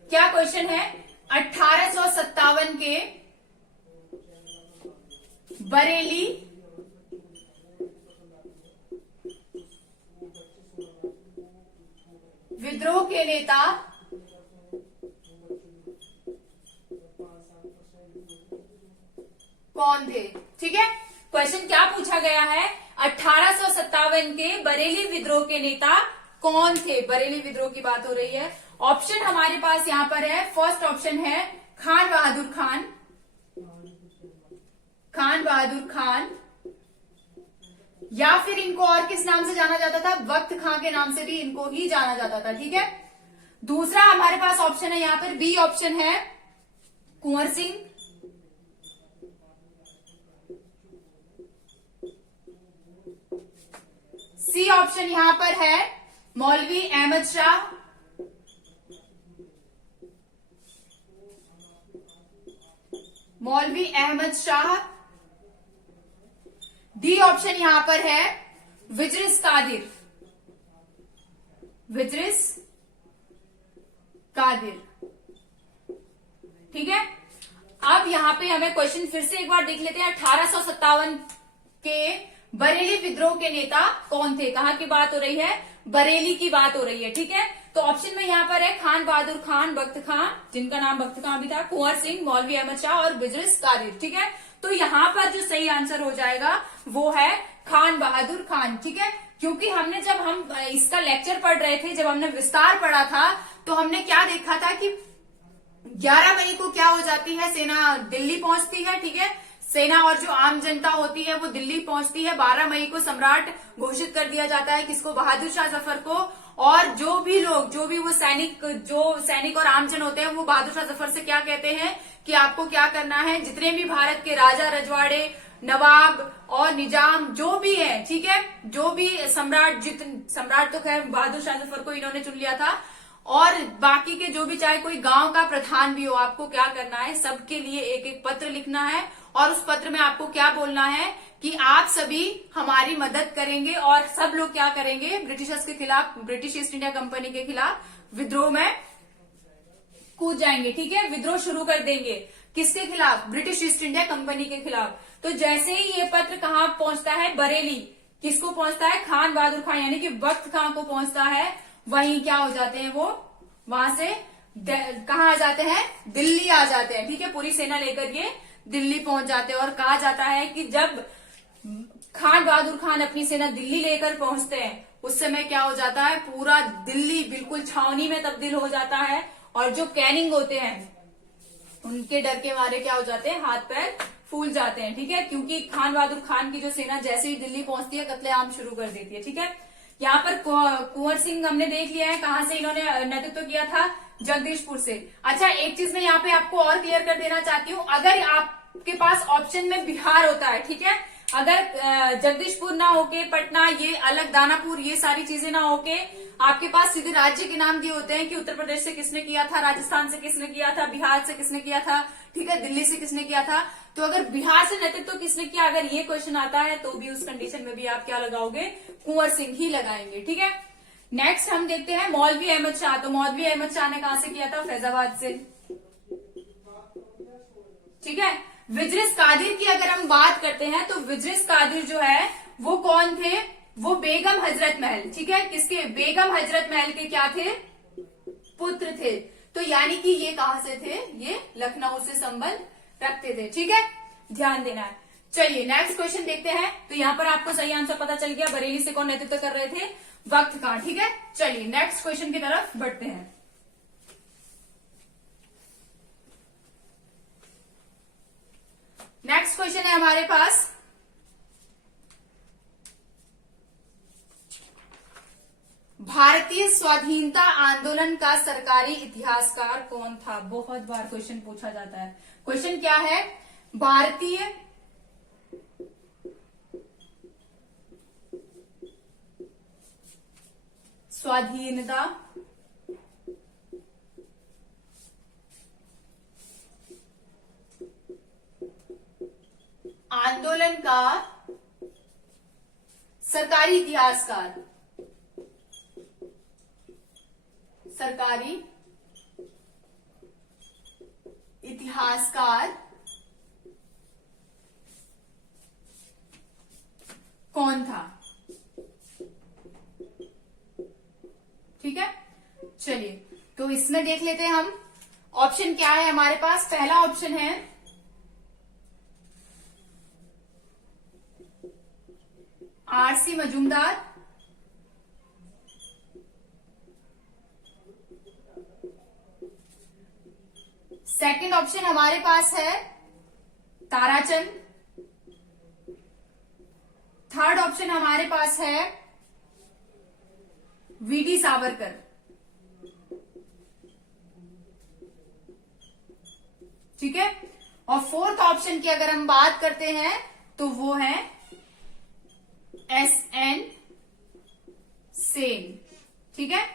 क्या क्वेश्चन है, 1857 के बरेली विद्रोह के नेता कौन थे। ठीक है, क्वेश्चन क्या पूछा गया है, 1857 के बरेली विद्रोह के नेता कौन थे। बरेली विद्रोह की बात हो रही है। ऑप्शन हमारे पास यहां पर है, फर्स्ट ऑप्शन है खान बहादुर खान, खान बहादुर खान, या फिर इनको और किस नाम से जाना जाता था, वक्त खां के नाम से भी इनको ही जाना जाता था। ठीक है, दूसरा हमारे पास ऑप्शन है यहां पर, बी ऑप्शन है कुंवर सिंह, सी ऑप्शन यहां पर है मौलवी अहमद शाह, मौलवी अहमद शाह, डी ऑप्शन यहां पर है विजरिस कादिर, विजरिस कादिर। ठीक है, अब यहां पे हमें क्वेश्चन फिर से एक बार देख लेते हैं। 1857 के बरेली विद्रोह के नेता कौन थे, कहां की बात हो रही है, बरेली की बात हो रही है। ठीक है, तो ऑप्शन में यहां पर है खान बहादुर खान, वक्त खां जिनका नाम वक्त खां भी था, कुंवर सिंह, मौलवी अहमद शाह और बिजरिस कादिर। ठीक है, तो यहां पर जो सही आंसर हो जाएगा वो है खान बहादुर खान। ठीक है, क्योंकि हमने जब हम इसका लेक्चर पढ़ रहे थे, जब हमने विस्तार पढ़ा था, तो हमने क्या देखा था कि 11 मई को क्या हो जाती है, सेना दिल्ली पहुंचती है। ठीक है, सेना और जो आम जनता होती है वो दिल्ली पहुंचती है। 12 मई को सम्राट घोषित कर दिया जाता है, किसको, बहादुर शाह जफर को। और जो भी लोग, जो भी वो सैनिक और आमजन होते हैं, वो बहादुर शाह जफर से क्या कहते हैं कि आपको क्या करना है, जितने भी भारत के राजा रजवाड़े, नवाब और निजाम जो भी है, ठीक है, जो भी सम्राट तो खैर बहादुर शाह जफर को इन्होंने चुन लिया था, और बाकी के जो भी, चाहे कोई गांव का प्रधान भी हो, आपको क्या करना है, सबके लिए एक एक पत्र लिखना है। और उस पत्र में आपको क्या बोलना है कि आप सभी हमारी मदद करेंगे, और सब लोग क्या करेंगे, ब्रिटिशर्स के खिलाफ, ब्रिटिश ईस्ट इंडिया कंपनी के खिलाफ विद्रोह में कूद जाएंगे। ठीक है, विद्रोह शुरू कर देंगे, किसके खिलाफ, ब्रिटिश ईस्ट इंडिया कंपनी के खिलाफ। तो जैसे ही ये पत्र कहां पहुंचता है, बरेली, किसको पहुंचता है, खान बहादुर खान यानी कि वक्त खां को पहुंचता है, वहीं क्या हो जाते हैं, वो वहां से कहा आ जाते हैं, दिल्ली आ जाते हैं। ठीक है, पूरी सेना लेकर ये दिल्ली पहुंच जाते हैं। और कहा जाता है कि जब खान बहादुर खान अपनी सेना दिल्ली लेकर पहुंचते हैं, उस समय क्या हो जाता है, पूरा दिल्ली बिल्कुल छावनी में तब्दील हो जाता है। और जो कैनिंग होते हैं उनके डर के मारे क्या हो जाते हैं, हाथ पैर फूल जाते हैं। ठीक है, क्योंकि खान बहादुर खान की जो सेना जैसे ही दिल्ली पहुंचती है, कत्लेआम शुरू कर देती है। ठीक है, यहाँ पर कुंवर सिंह हमने देख लिया है, कहां से इन्होंने नेतृत्व किया था, जगदीशपुर से। अच्छा, एक चीज मैं यहाँ पे आपको और क्लियर कर देना चाहती हूँ, अगर आपके पास ऑप्शन में बिहार होता है, ठीक है, अगर जगदीशपुर ना होके पटना, ये अलग दानापुर, ये सारी चीजें ना होके आपके पास सीधे राज्य के नाम दिए होते हैं कि उत्तर प्रदेश से किसने किया था, राजस्थान से किसने किया था, बिहार से किसने किया था, ठीक है, दिल्ली से किसने किया था, तो अगर बिहार से नेतृत्व किसने किया, अगर ये क्वेश्चन आता है तो भी उस कंडीशन में भी आप क्या लगाओगे, कुंवर सिंह ही लगाएंगे। ठीक है, नेक्स्ट हम देखते हैं मौलवी अहमद शाह। तो मौलवी अहमद शाह ने कहां से किया था, फैजाबाद से। ठीक है, विजरिस कादिर की अगर हम बात करते हैं तो विजरिस कादिर जो है वो कौन थे, वो बेगम हजरत महल, ठीक है, किसके, बेगम हजरत महल के क्या थे, पुत्र थे। तो यानी कि ये कहां से थे, ये लखनऊ से संबंध रखते थे। ठीक है, ध्यान देना है। चलिए नेक्स्ट क्वेश्चन देखते हैं। तो यहाँ पर आपको सही आंसर पता चल गया, बरेली से कौन नेतृत्व कर रहे थे, वक्त खां। ठीक है, चलिए नेक्स्ट क्वेश्चन की तरफ बढ़ते हैं। नेक्स्ट क्वेश्चन है हमारे पास, भारतीय स्वाधीनता आंदोलन का सरकारी इतिहासकार कौन था? बहुत बार क्वेश्चन पूछा जाता है। क्वेश्चन क्या है? भारतीय स्वाधीनता आंदोलन का सरकारी इतिहासकार, सरकारी इतिहासकार कौन था? ठीक है, चलिए तो इसमें देख लेते हैं हम ऑप्शन क्या है हमारे पास। पहला ऑप्शन है आरसी मजूमदार, सेकंड ऑप्शन हमारे पास है ताराचंद, थर्ड ऑप्शन हमारे पास है वीडी सावरकर, ठीक है, और फोर्थ ऑप्शन की अगर हम बात करते हैं तो वो है एसएन सेन। ठीक है,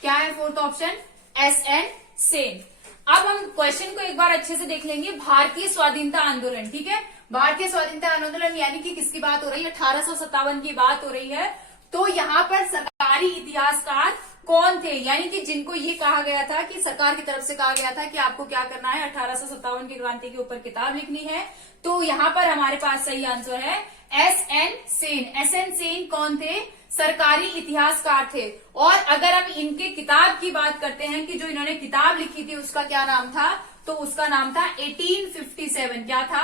क्या है फोर्थ ऑप्शन? एसएन सेन। अब हम क्वेश्चन को एक बार अच्छे से देख लेंगे। भारतीय स्वाधीनता आंदोलन, ठीक है, भारतीय स्वाधीनता आंदोलन यानी कि किसकी बात हो रही है? 1857 की बात हो रही है। तो यहाँ पर सरकारी इतिहासकार कौन थे, यानी कि जिनको ये कहा गया था कि सरकार की तरफ से कहा गया था कि आपको क्या करना है, 1857 की क्रांति के ऊपर किताब लिखनी है। तो यहाँ पर हमारे पास सही आंसर है एसएन सेन। एसएन सेन कौन थे? सरकारी इतिहासकार थे। और अगर हम इनके किताब की बात करते हैं कि जो इन्होंने किताब लिखी थी उसका क्या नाम था, तो उसका नाम था 1857। क्या था?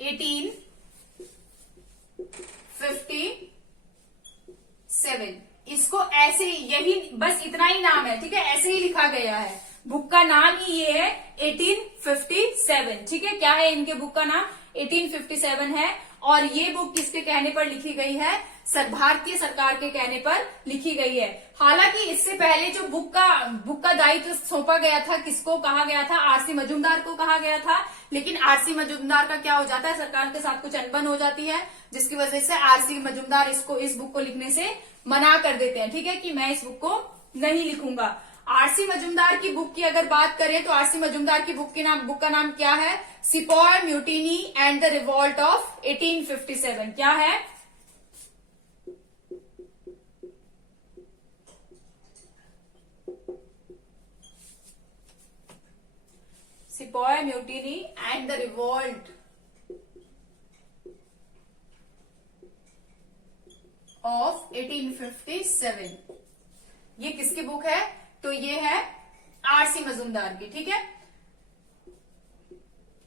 1857। इसको ऐसे ही, यही बस इतना ही नाम है, ठीक है, ऐसे ही लिखा गया है। बुक का नाम ही ये है 1857। ठीक है, क्या है इनके बुक का नाम? 1857 है। और ये बुक किसके कहने पर लिखी गई है? भारतीय सरकार के कहने पर लिखी गई है। हालांकि इससे पहले जो बुक का दायित्व सौंपा गया था, किसको कहा गया था? आरसी मजूमदार को कहा गया था। लेकिन आरसी मजूमदार का क्या हो जाता है, सरकार के साथ कुछ अनबन हो जाती है, जिसकी वजह से आरसी मजूमदार इस बुक को लिखने से मना कर देते हैं। ठीक है, कि मैं इस बुक को नहीं लिखूंगा। आरसी मजूमदार की बुक की अगर बात करें तो आरसी मजूमदार की बुक का नाम क्या है? Sepoy mutiny and the revolt of 1857। क्या है? Sepoy mutiny and the revolt of 1857। ये किसकी बुक है? तो ये है आरसी मजूमदार की। ठीक है,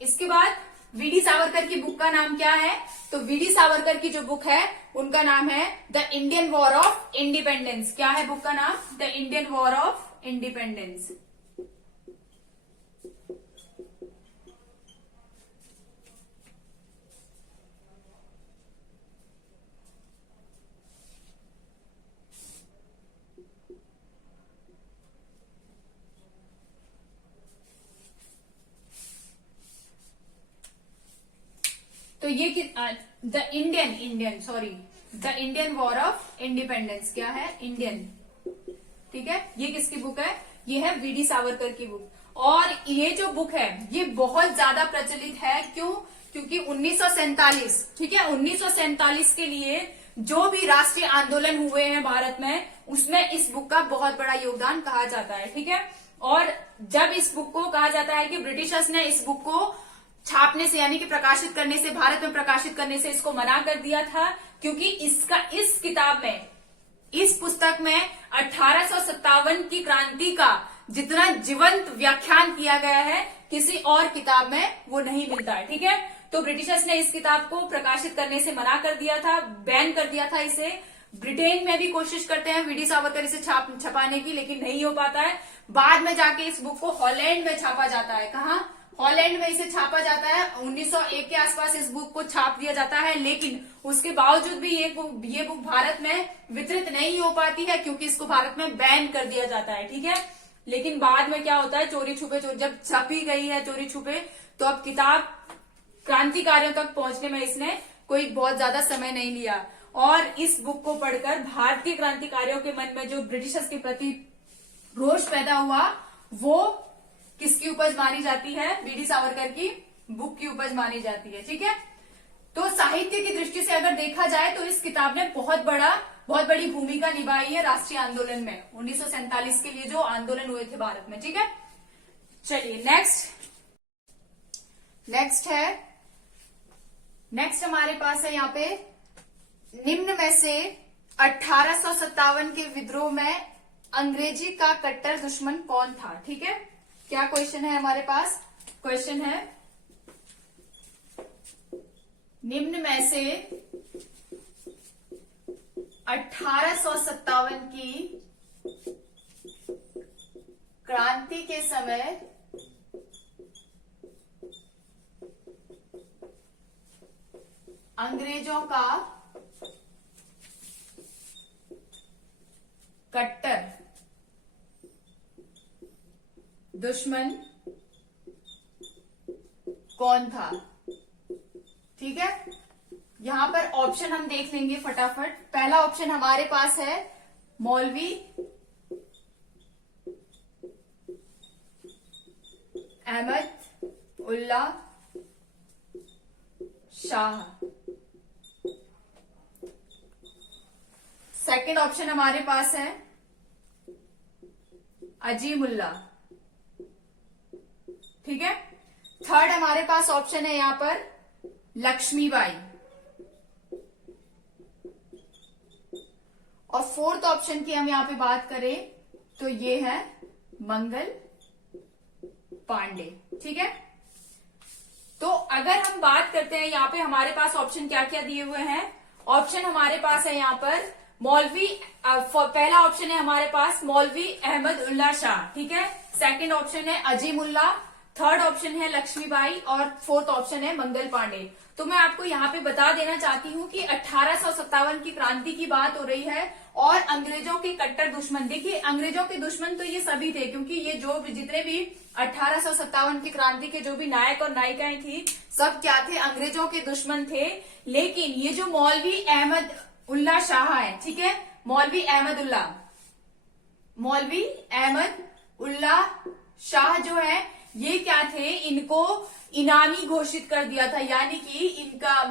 इसके बाद वीडी सावरकर की बुक का नाम क्या है? तो वीडी सावरकर की जो बुक है उनका नाम है the Indian war of independence. क्या है बुक का नाम? The Indian war of independence. तो ये the Indian war of independence. क्या है? इंडियन। ठीक है, ये किसकी बुक है? ये है वीडी सावरकर की बुक। और ये जो बुक है ये बहुत ज्यादा प्रचलित है। क्यों? क्योंकि 1947, ठीक है, 1947 के लिए जो भी राष्ट्रीय आंदोलन हुए हैं भारत में, उसमें इस बुक का बहुत बड़ा योगदान कहा जाता है। ठीक है, और जब इस बुक को कहा जाता है कि ब्रिटिशर्स ने इस बुक को छापने से, यानी कि प्रकाशित करने से, भारत में प्रकाशित करने से इसको मना कर दिया था, क्योंकि इस किताब में, इस पुस्तक में 1857 की क्रांति का जितना जीवंत व्याख्यान किया गया है किसी और किताब में वो नहीं मिलता है। ठीक है, तो ब्रिटिशर्स ने इस किताब को प्रकाशित करने से मना कर दिया था, बैन कर दिया था इसे। ब्रिटेन में भी कोशिश करते हैं वीडी सावरकर इसे छपाने की, लेकिन नहीं हो पाता है। बाद में जाके इस बुक को हॉलैंड में छापा जाता है। कहाँ? हॉलैंड में इसे छापा जाता है। 1901 के आसपास इस बुक को छाप दिया जाता है, लेकिन उसके बावजूद भी ये बुक भारत में वितरित नहीं हो पाती है, क्योंकि इसको भारत में बैन कर दिया जाता है। ठीक है, लेकिन बाद में क्या होता है, चोरी छुपे जब छपी गई है चोरी छुपे, तो अब किताब क्रांतिकारियों तक पहुंचने में इसने कोई बहुत ज्यादा समय नहीं लिया। और इस बुक को पढ़कर भारतीय क्रांतिकारियों के मन में जो ब्रिटिशर्स के प्रति रोष पैदा हुआ, वो किसकी उपज मानी जाती है, बीडी सावरकर की बुक की उपज मानी जाती है। ठीक है, तो साहित्य की दृष्टि से अगर देखा जाए तो इस किताब ने बहुत बड़ी भूमिका निभाई है राष्ट्रीय आंदोलन में, 1947 के लिए जो आंदोलन हुए थे भारत में। ठीक है, चलिए नेक्स्ट हमारे पास है यहाँ पे, निम्न में से 1857 के विद्रोह में अंग्रेजी का कट्टर दुश्मन कौन था। ठीक है, क्या क्वेश्चन है हमारे पास, क्वेश्चन है निम्न में से 1857 की क्रांति के समय अंग्रेजों का कट्टर दुश्मन कौन था। ठीक है, यहां पर ऑप्शन हम देख लेंगे फटाफट। पहला ऑप्शन हमारे पास है मौलवी अहमद उल्ला शाह। सेकंड ऑप्शन हमारे पास है अजीमुल्ला। ठीक है, थर्ड हमारे पास ऑप्शन है यहां पर लक्ष्मीबाई, और फोर्थ ऑप्शन की हम यहां पे बात करें तो ये है मंगल पांडे। ठीक है, तो अगर हम बात करते हैं यहाँ पे हमारे पास ऑप्शन क्या क्या दिए हुए हैं, ऑप्शन हमारे पास है यहाँ पर मौलवी, पहला ऑप्शन है हमारे पास मौलवी अहमद उल्ला शाह। ठीक है, सेकंड ऑप्शन है अजीमुल्ला, थर्ड ऑप्शन है लक्ष्मीबाई, और फोर्थ ऑप्शन है मंगल पांडे। तो मैं आपको यहाँ पे बता देना चाहती हूँ कि 1857 की क्रांति की बात हो रही है, और अंग्रेजों के कट्टर दुश्मन, देखिए अंग्रेजों के दुश्मन तो ये सभी थे, क्योंकि ये जो भी जितने भी 1857 की क्रांति के जो भी नायक और नायिकाएं थी, सब क्या थे, अंग्रेजों के दुश्मन थे। लेकिन ये जो मौलवी अहमद उल्ला शाह है, ठीक है, मौलवी अहमद उल्ला शाह जो है, ये क्या थे, इनको इनामी घोषित कर दिया था। यानी कि इनका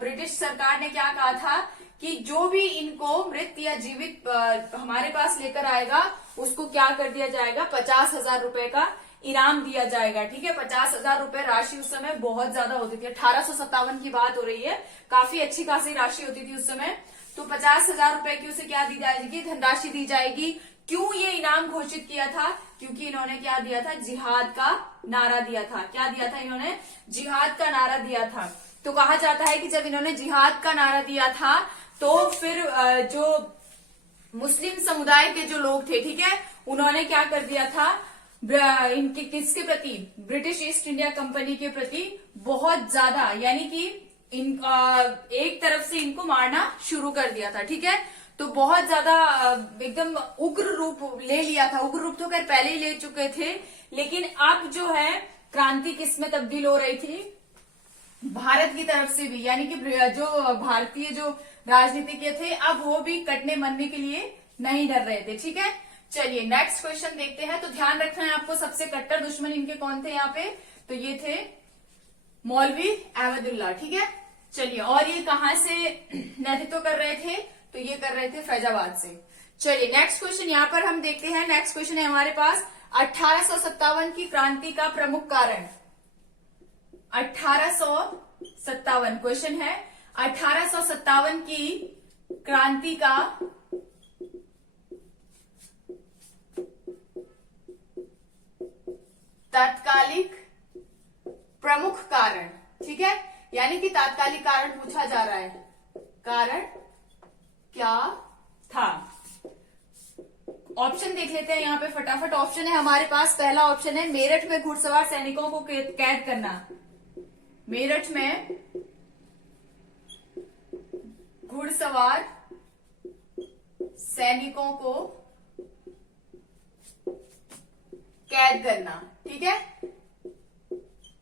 ब्रिटिश सरकार ने क्या कहा था कि जो भी इनको मृत या जीवित हमारे पास लेकर आएगा, उसको क्या कर दिया जाएगा, 50,000 रुपए का इनाम दिया जाएगा। ठीक है, 50,000 रुपए राशि उस समय बहुत ज्यादा होती थी। 1857 की बात हो रही है, काफी अच्छी खासी राशि होती थी उस समय। तो 50,000 रुपए की उसे क्या दी जाएगी, धनराशि दी जाएगी। क्यों ये इनाम घोषित किया था, क्योंकि इन्होंने क्या दिया था, जिहाद का नारा दिया था। क्या दिया था इन्होंने, जिहाद का नारा दिया था। तो कहा जाता है कि जब इन्होंने जिहाद का नारा दिया था, तो फिर जो मुस्लिम समुदाय के जो लोग थे, ठीक है, उन्होंने क्या कर दिया था, इनके किसके प्रति, ब्रिटिश ईस्ट इंडिया कंपनी के प्रति बहुत ज्यादा, यानी कि एक तरफ से इनको मारना शुरू कर दिया था। ठीक है, तो बहुत ज्यादा एकदम उग्र रूप ले लिया था। उग्र रूप तो खैर पहले ही ले चुके थे, लेकिन अब जो है क्रांति किस में तब्दील हो रही थी, भारत की तरफ से भी, यानी कि जो भारतीय जो राजनीतिज्ञ थे, अब वो भी कटने मरने के लिए नहीं डर रहे थे। ठीक है, चलिए नेक्स्ट क्वेश्चन देखते हैं। तो ध्यान रखना है आपको, सबसे कट्टर दुश्मन इनके कौन थे यहाँ पे, तो ये थे मौलवी अहमदुल्ला। ठीक है, चलिए, और ये कहाँ से नेतृत्व कर रहे थे, तो ये कर रहे थे फैजाबाद से। चलिए नेक्स्ट क्वेश्चन यहाँ पर हम देखते हैं। नेक्स्ट क्वेश्चन है हमारे पास 1857 की क्रांति का प्रमुख कारण। 1857 क्वेश्चन है, 1857 की क्रांति का तात्कालिक प्रमुख कारण। ठीक है, यानी कि तात्कालिक कारण पूछा जा रहा है, कारण क्या था। ऑप्शन देख लेते हैं यहाँ पे फटाफट। ऑप्शन है हमारे पास, पहला ऑप्शन है मेरठ में घुड़सवार सैनिकों को कैद करना। मेरठ में घुड़सवार सैनिकों को कैद करना, ठीक है।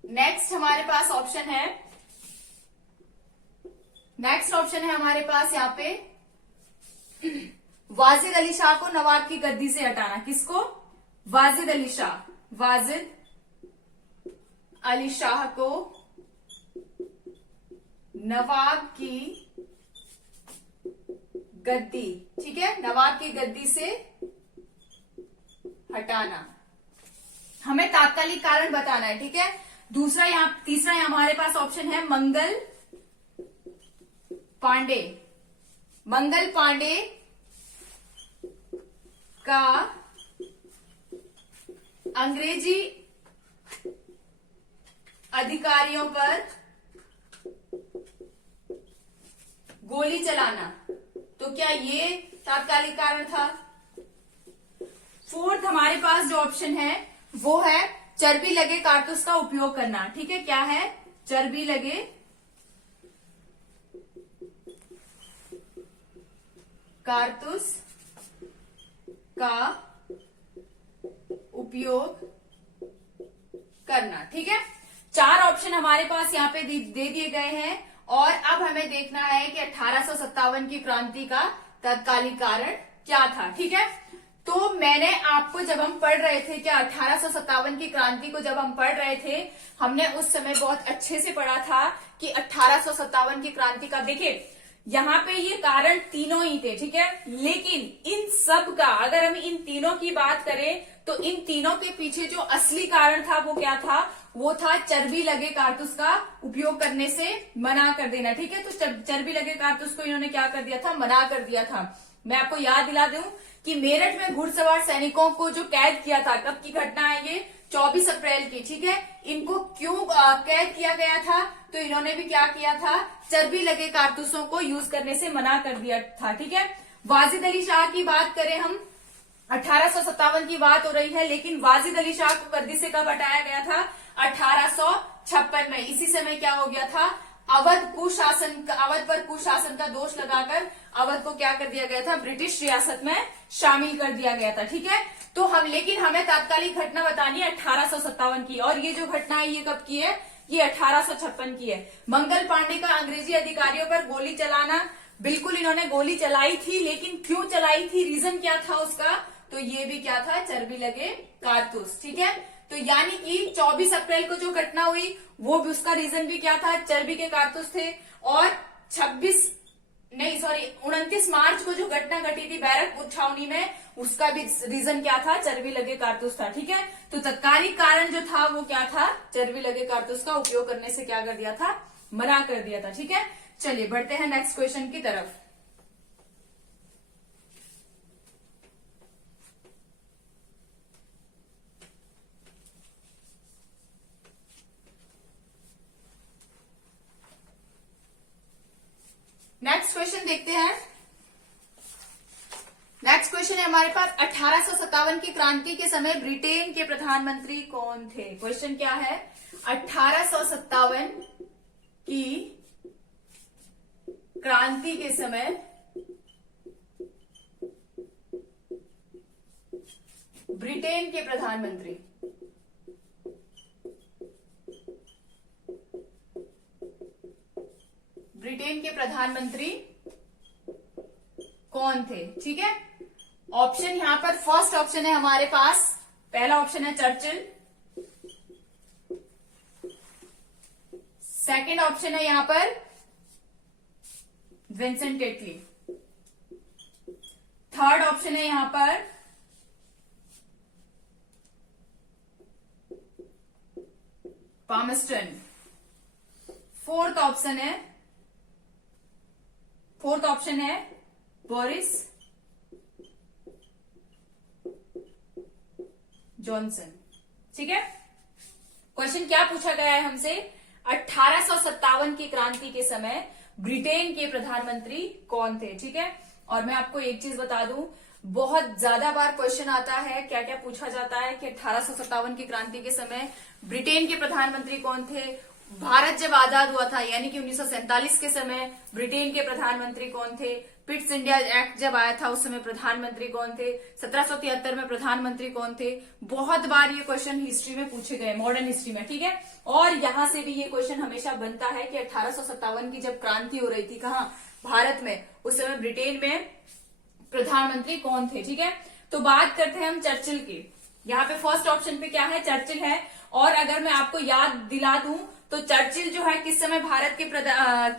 नेक्स्ट हमारे पास ऑप्शन है, नेक्स्ट ऑप्शन है हमारे पास यहाँ पे वाजिद अली शाह को नवाब की गद्दी से हटाना। किसको? वाजिद अली शाह, वाजिद अली शाह को नवाब की गद्दी, ठीक है, नवाब की गद्दी से हटाना। हमें तात्कालिक कारण बताना है, ठीक है। दूसरा यहाँ, तीसरा यहाँ हमारे पास ऑप्शन है मंगल पांडे। मंगल पांडे का अंग्रेजी अधिकारियों पर गोली चलाना। तो क्या ये तात्कालिक कारण था? फोर्थ हमारे पास जो ऑप्शन है वो है चर्बी लगे कारतूस का उपयोग करना, ठीक है। क्या है? चर्बी लगे कारतूस का उपयोग करना, ठीक है। चार ऑप्शन हमारे पास यहाँ पे दे दिए गए हैं और अब हमें देखना है कि 1857 की क्रांति का तत्कालीन कारण क्या था, ठीक है। तो मैंने आपको, जब हम पढ़ रहे थे क्या 1857 की क्रांति को जब हम पढ़ रहे थे, हमने उस समय बहुत अच्छे से पढ़ा था कि 1857 की क्रांति का, देखिए यहाँ पे ये कारण तीनों ही थे, ठीक है। लेकिन इन सब का अगर हम इन तीनों की बात करें तो इन तीनों के पीछे जो असली कारण था वो क्या था? वो था चर्बी लगे कारतूस का उपयोग करने से मना कर देना, ठीक है। तो चर्बी लगे कारतूस को इन्होंने क्या कर दिया था? मना कर दिया था। मैं आपको याद दिला दूं कि मेरठ में घुड़सवार सैनिकों को जो कैद किया था, कब की घटना है ये? 24 अप्रैल की, ठीक है। इनको क्यों कैद किया गया था? तो इन्होंने भी क्या किया था? चर्बी लगे कारतूसों को यूज करने से मना कर दिया था, ठीक है। वाजिद अली शाह की बात करें हम, 1857 की बात हो रही है, लेकिन वाजिद अली शाह को गद्दी से कब हटाया गया था? 1856 में। इसी समय क्या हो गया था? अवध पर कुशासन का दोष लगाकर अवध को क्या कर दिया गया था? ब्रिटिश रियासत में शामिल कर दिया गया था, ठीक है। तो लेकिन हमें तात्कालिक घटना बतानी है 1857 की, और ये जो घटना है ये कब की है? ये 1856 की है। मंगल पांडे का अंग्रेजी अधिकारियों पर गोली चलाना, बिल्कुल इन्होंने गोली चलाई थी, लेकिन क्यों चलाई थी? रीजन क्या था उसका? तो ये भी क्या था? चर्बी लगे कारतूस, ठीक है। तो यानी कि 24 अप्रैल को जो घटना हुई वो भी, उसका रीजन भी क्या था? चर्बी के कारतूस थे। और 29 मार्च को जो घटना घटी थी बैरकपुर छावनी में, उसका भी रीजन क्या था? चर्बी लगे कारतूस था, ठीक है। तो तत्कालिक कारण जो था वो क्या था? चर्बी लगे कारतूस का उपयोग करने से क्या कर दिया था? मना कर दिया था, ठीक है। चलिए बढ़ते हैं नेक्स्ट क्वेश्चन की तरफ। नेक्स्ट क्वेश्चन देखते हैं। नेक्स्ट क्वेश्चन है हमारे पास, 1857 की क्रांति के समय ब्रिटेन के प्रधानमंत्री कौन थे? क्वेश्चन क्या है? 1857 की क्रांति के समय ब्रिटेन के प्रधानमंत्री कौन थे? ठीक है। ऑप्शन यहां पर फर्स्ट ऑप्शन है हमारे पास, पहला ऑप्शन है चर्चिल, सेकंड ऑप्शन है यहां पर विंसेंट टेटली, थर्ड ऑप्शन है यहां पर पामस्टन, फोर्थ ऑप्शन है बोरिस जॉनसन। ठीक है। क्वेश्चन क्या पूछा गया है हमसे? 1857 की क्रांति के समय ब्रिटेन के प्रधानमंत्री कौन थे? ठीक है। और मैं आपको एक चीज बता दूं, बहुत ज्यादा बार क्वेश्चन आता है, क्या क्या पूछा जाता है कि 1857 की क्रांति के समय ब्रिटेन के प्रधानमंत्री कौन थे, भारत जब आजाद हुआ था यानी कि 1947 के समय ब्रिटेन के प्रधानमंत्री कौन थे, पिट्स इंडिया एक्ट जब आया था उस समय प्रधानमंत्री कौन थे, 1773 में प्रधानमंत्री कौन थे। बहुत बार ये क्वेश्चन हिस्ट्री में पूछे गए, मॉडर्न हिस्ट्री में, ठीक है। और यहां से भी ये क्वेश्चन हमेशा बनता है कि 1857 की जब क्रांति हो रही थी कहां, भारत में, उस समय ब्रिटेन में प्रधानमंत्री कौन थे, ठीक है। तो बात करते हैं हम चर्चिल की। यहाँ पे फर्स्ट ऑप्शन पे क्या है, चर्चिल है। और अगर मैं आपको याद दिला दूं तो चर्चिल जो है किस समय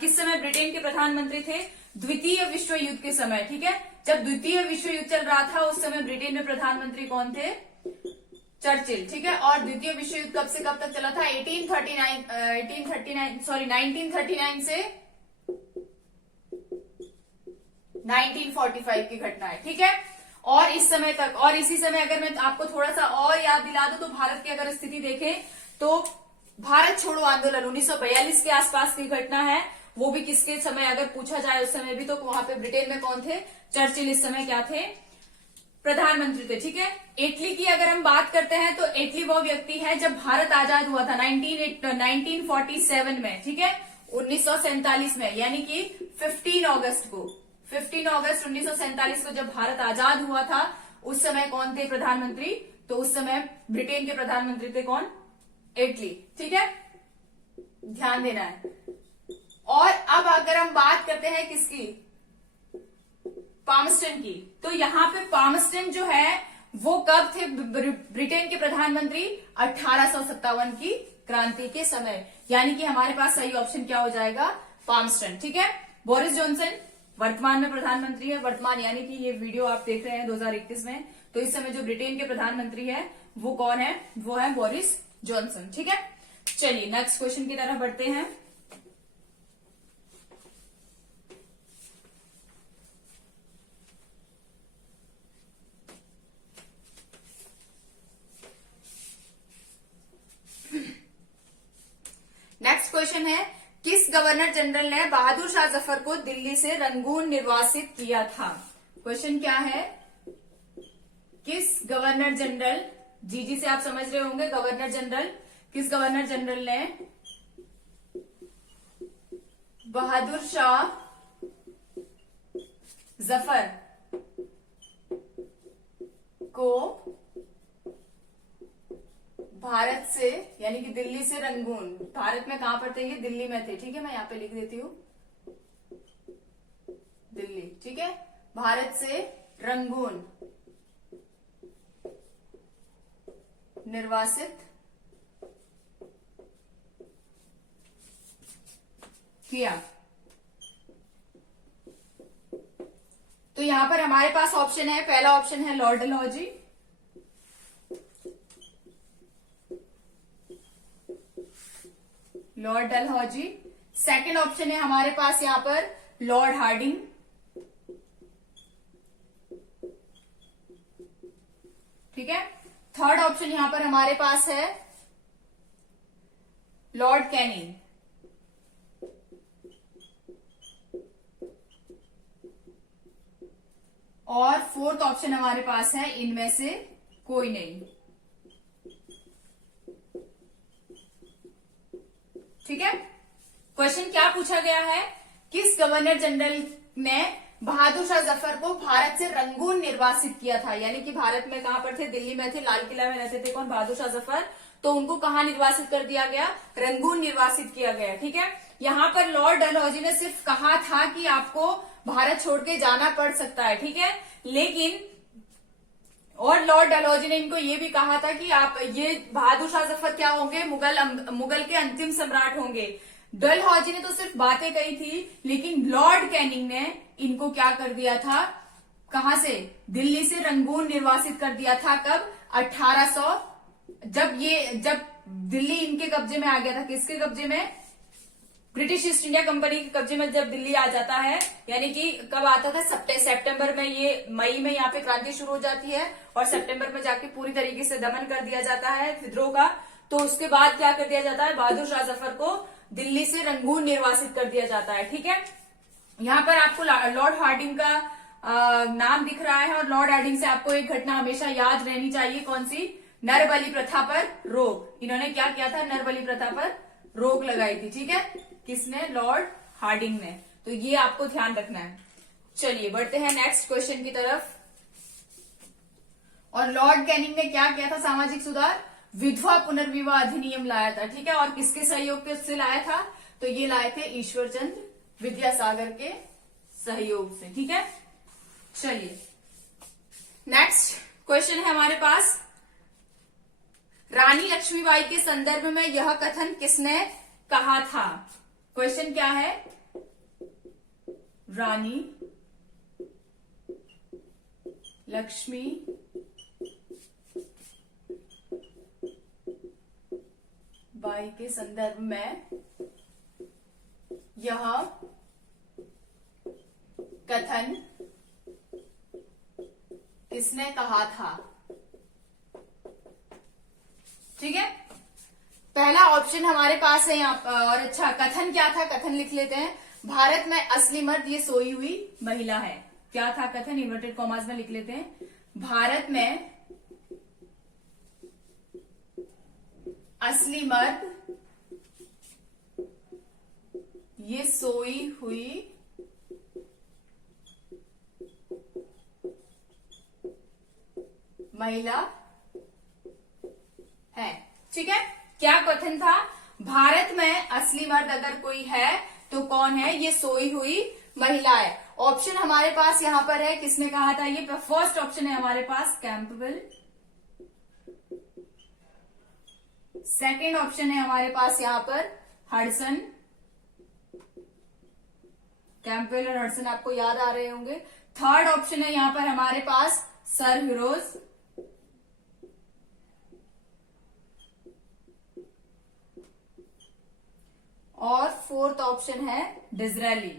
किस समय ब्रिटेन के प्रधानमंत्री थे, द्वितीय विश्व युद्ध के समय, ठीक है। जब द्वितीय विश्व युद्ध चल रहा था उस समय ब्रिटेन में प्रधानमंत्री कौन थे, चर्चिल, ठीक है। और द्वितीय विश्व युद्ध कब से कब तक चला था, 1939 से 1945 की घटना है, ठीक है। और इस समय तक, और इसी समय अगर मैं आपको थोड़ा सा और याद दिला दूं तो भारत की अगर स्थिति देखें तो भारत छोड़ो आंदोलन 1942 के आसपास की घटना है, वो भी किसके समय अगर पूछा जाए उस समय भी, तो वहां पे ब्रिटेन में कौन थे, चर्चिल इस समय क्या थे, प्रधानमंत्री थे, ठीक है। इटली की अगर हम बात करते हैं तो इटली वो व्यक्ति है जब भारत आजाद हुआ था 1947 में, ठीक है, 1947 में, यानी कि 15 अगस्त 1947 को जब भारत आजाद हुआ था उस समय कौन थे प्रधानमंत्री, तो उस समय ब्रिटेन के प्रधानमंत्री थे कौन, इटली, ठीक है, ध्यान देना है। और अब अगर हम बात करते हैं किसकी, पामस्टन की, तो यहाँ पे पामस्टन जो है वो कब थे ब्रिटेन के प्रधानमंत्री, 1857 की क्रांति के समय, यानी कि हमारे पास सही ऑप्शन क्या हो जाएगा, पामस्टन, ठीक है। बोरिस जॉनसन वर्तमान में प्रधानमंत्री है, वर्तमान यानी कि ये वीडियो आप देख रहे हैं 2021 में, तो इस समय जो ब्रिटेन के प्रधानमंत्री है वो कौन है, वो है बोरिस जॉनसन, ठीक है। चलिए नेक्स्ट क्वेश्चन की तरफ बढ़ते हैं। नेक्स्ट क्वेश्चन है, किस गवर्नर जनरल ने बहादुर शाह जफर को दिल्ली से रंगून निर्वासित किया था। क्वेश्चन क्या है, किस गवर्नर जनरल, जी से आप समझ रहे होंगे, गवर्नर जनरल, किस गवर्नर जनरल ने बहादुर शाह जफर को भारत से, यानी कि दिल्ली से रंगून, भारत में कहां पर थे ये, दिल्ली में थे, ठीक है, मैं यहां पे लिख देती हूं दिल्ली, ठीक है, भारत से रंगून निर्वासित किया। तो यहां पर हमारे पास ऑप्शन है, पहला ऑप्शन है lord Dalhousie, Lord Dalhousie. Second option है हमारे पास यहां पर लॉर्ड हार्डिंग, ठीक है। थर्ड ऑप्शन यहां पर हमारे पास है लॉर्ड कैनिंग, और फोर्थ ऑप्शन हमारे पास है इनमें से कोई नहीं, ठीक है। क्वेश्चन क्या पूछा गया है, किस गवर्नर जनरल ने बहादुर शाह जफर को भारत से रंगून निर्वासित किया था, यानी कि भारत में कहां पर थे, दिल्ली में थे, लाल किला में रहते थे कौन, बहादुर शाह जफर, तो उनको कहां निर्वासित कर दिया गया, रंगून निर्वासित किया गया, ठीक है। यहां पर लॉर्ड डलहौजी ने सिर्फ कहा था कि आपको भारत छोड़ के जाना पड़ सकता है, ठीक है, लेकिन और लॉर्ड डलहौजी ने इनको ये भी कहा था कि आप ये बहादुर शाह जफर क्या होंगे, मुगल के अंतिम सम्राट होंगे। डलहौजी ने तो सिर्फ बातें कही थी, लेकिन लॉर्ड कैनिंग ने इनको क्या कर दिया था, कहां से, दिल्ली से रंगून निर्वासित कर दिया था, कब, 1800, जब दिल्ली इनके कब्जे में आ गया था, किसके कब्जे में, ब्रिटिश ईस्ट इंडिया कंपनी के कब्जे में जब दिल्ली आ जाता है, यानी कि कब आता था, सितंबर में, ये मई में यहाँ पे क्रांति शुरू हो जाती है और सितंबर में जाके पूरी तरीके से दमन कर दिया जाता है विद्रोह का। तो उसके बाद क्या कर दिया जाता है, बहादुर शाह जफर को दिल्ली से रंगून निर्वासित कर दिया जाता है, ठीक है। यहाँ पर आपको लॉर्ड हार्डिंग का नाम दिख रहा है और लॉर्ड हार्डिंग से आपको एक घटना हमेशा याद रहनी चाहिए, कौन सी? नरबली प्रथा पर रोक। इन्होंने क्या किया था? नरबली प्रथा पर रोक लगाई थी। ठीक है, किसने? लॉर्ड हार्डिंग ने। तो ये आपको ध्यान रखना है। चलिए बढ़ते हैं नेक्स्ट क्वेश्चन की तरफ। और लॉर्ड कैनिंग ने क्या किया था? सामाजिक सुधार, विधवा पुनर्विवाह अधिनियम लाया था। ठीक है, और किसके सहयोग से लाया था? तो ये लाए थे ईश्वरचंद्र विद्यासागर के सहयोग से। ठीक है, चलिए नेक्स्ट क्वेश्चन है हमारे पास, रानी लक्ष्मीबाई के संदर्भ में यह कथन किसने कहा था? क्वेश्चन क्या है? रानी लक्ष्मी बाई के संदर्भ में यह कथन किसने कहा था? ठीक है, पहला ऑप्शन हमारे पास है यहाँ और अच्छा, कथन क्या था? कथन लिख लेते हैं। भारत में असली मर्द ये सोई हुई महिला है। क्या था कथन? इन्वर्टेड कॉमास में लिख लेते हैं। भारत में असली मर्द ये सोई हुई महिला है। ठीक है, क्या कथन था? भारत में असली मर्द अगर कोई है तो कौन है? ये सोई हुई महिला है। ऑप्शन हमारे पास यहां पर है, किसने कहा था? ये फर्स्ट ऑप्शन है हमारे पास, कैंपबेल। सेकेंड ऑप्शन है हमारे पास यहां पर हडसन। कैंपबेल और हडसन आपको याद आ रहे होंगे। थर्ड ऑप्शन है यहां पर हमारे पास सर ह्यूरोज। और फोर्थ ऑप्शन है डिज़रायली,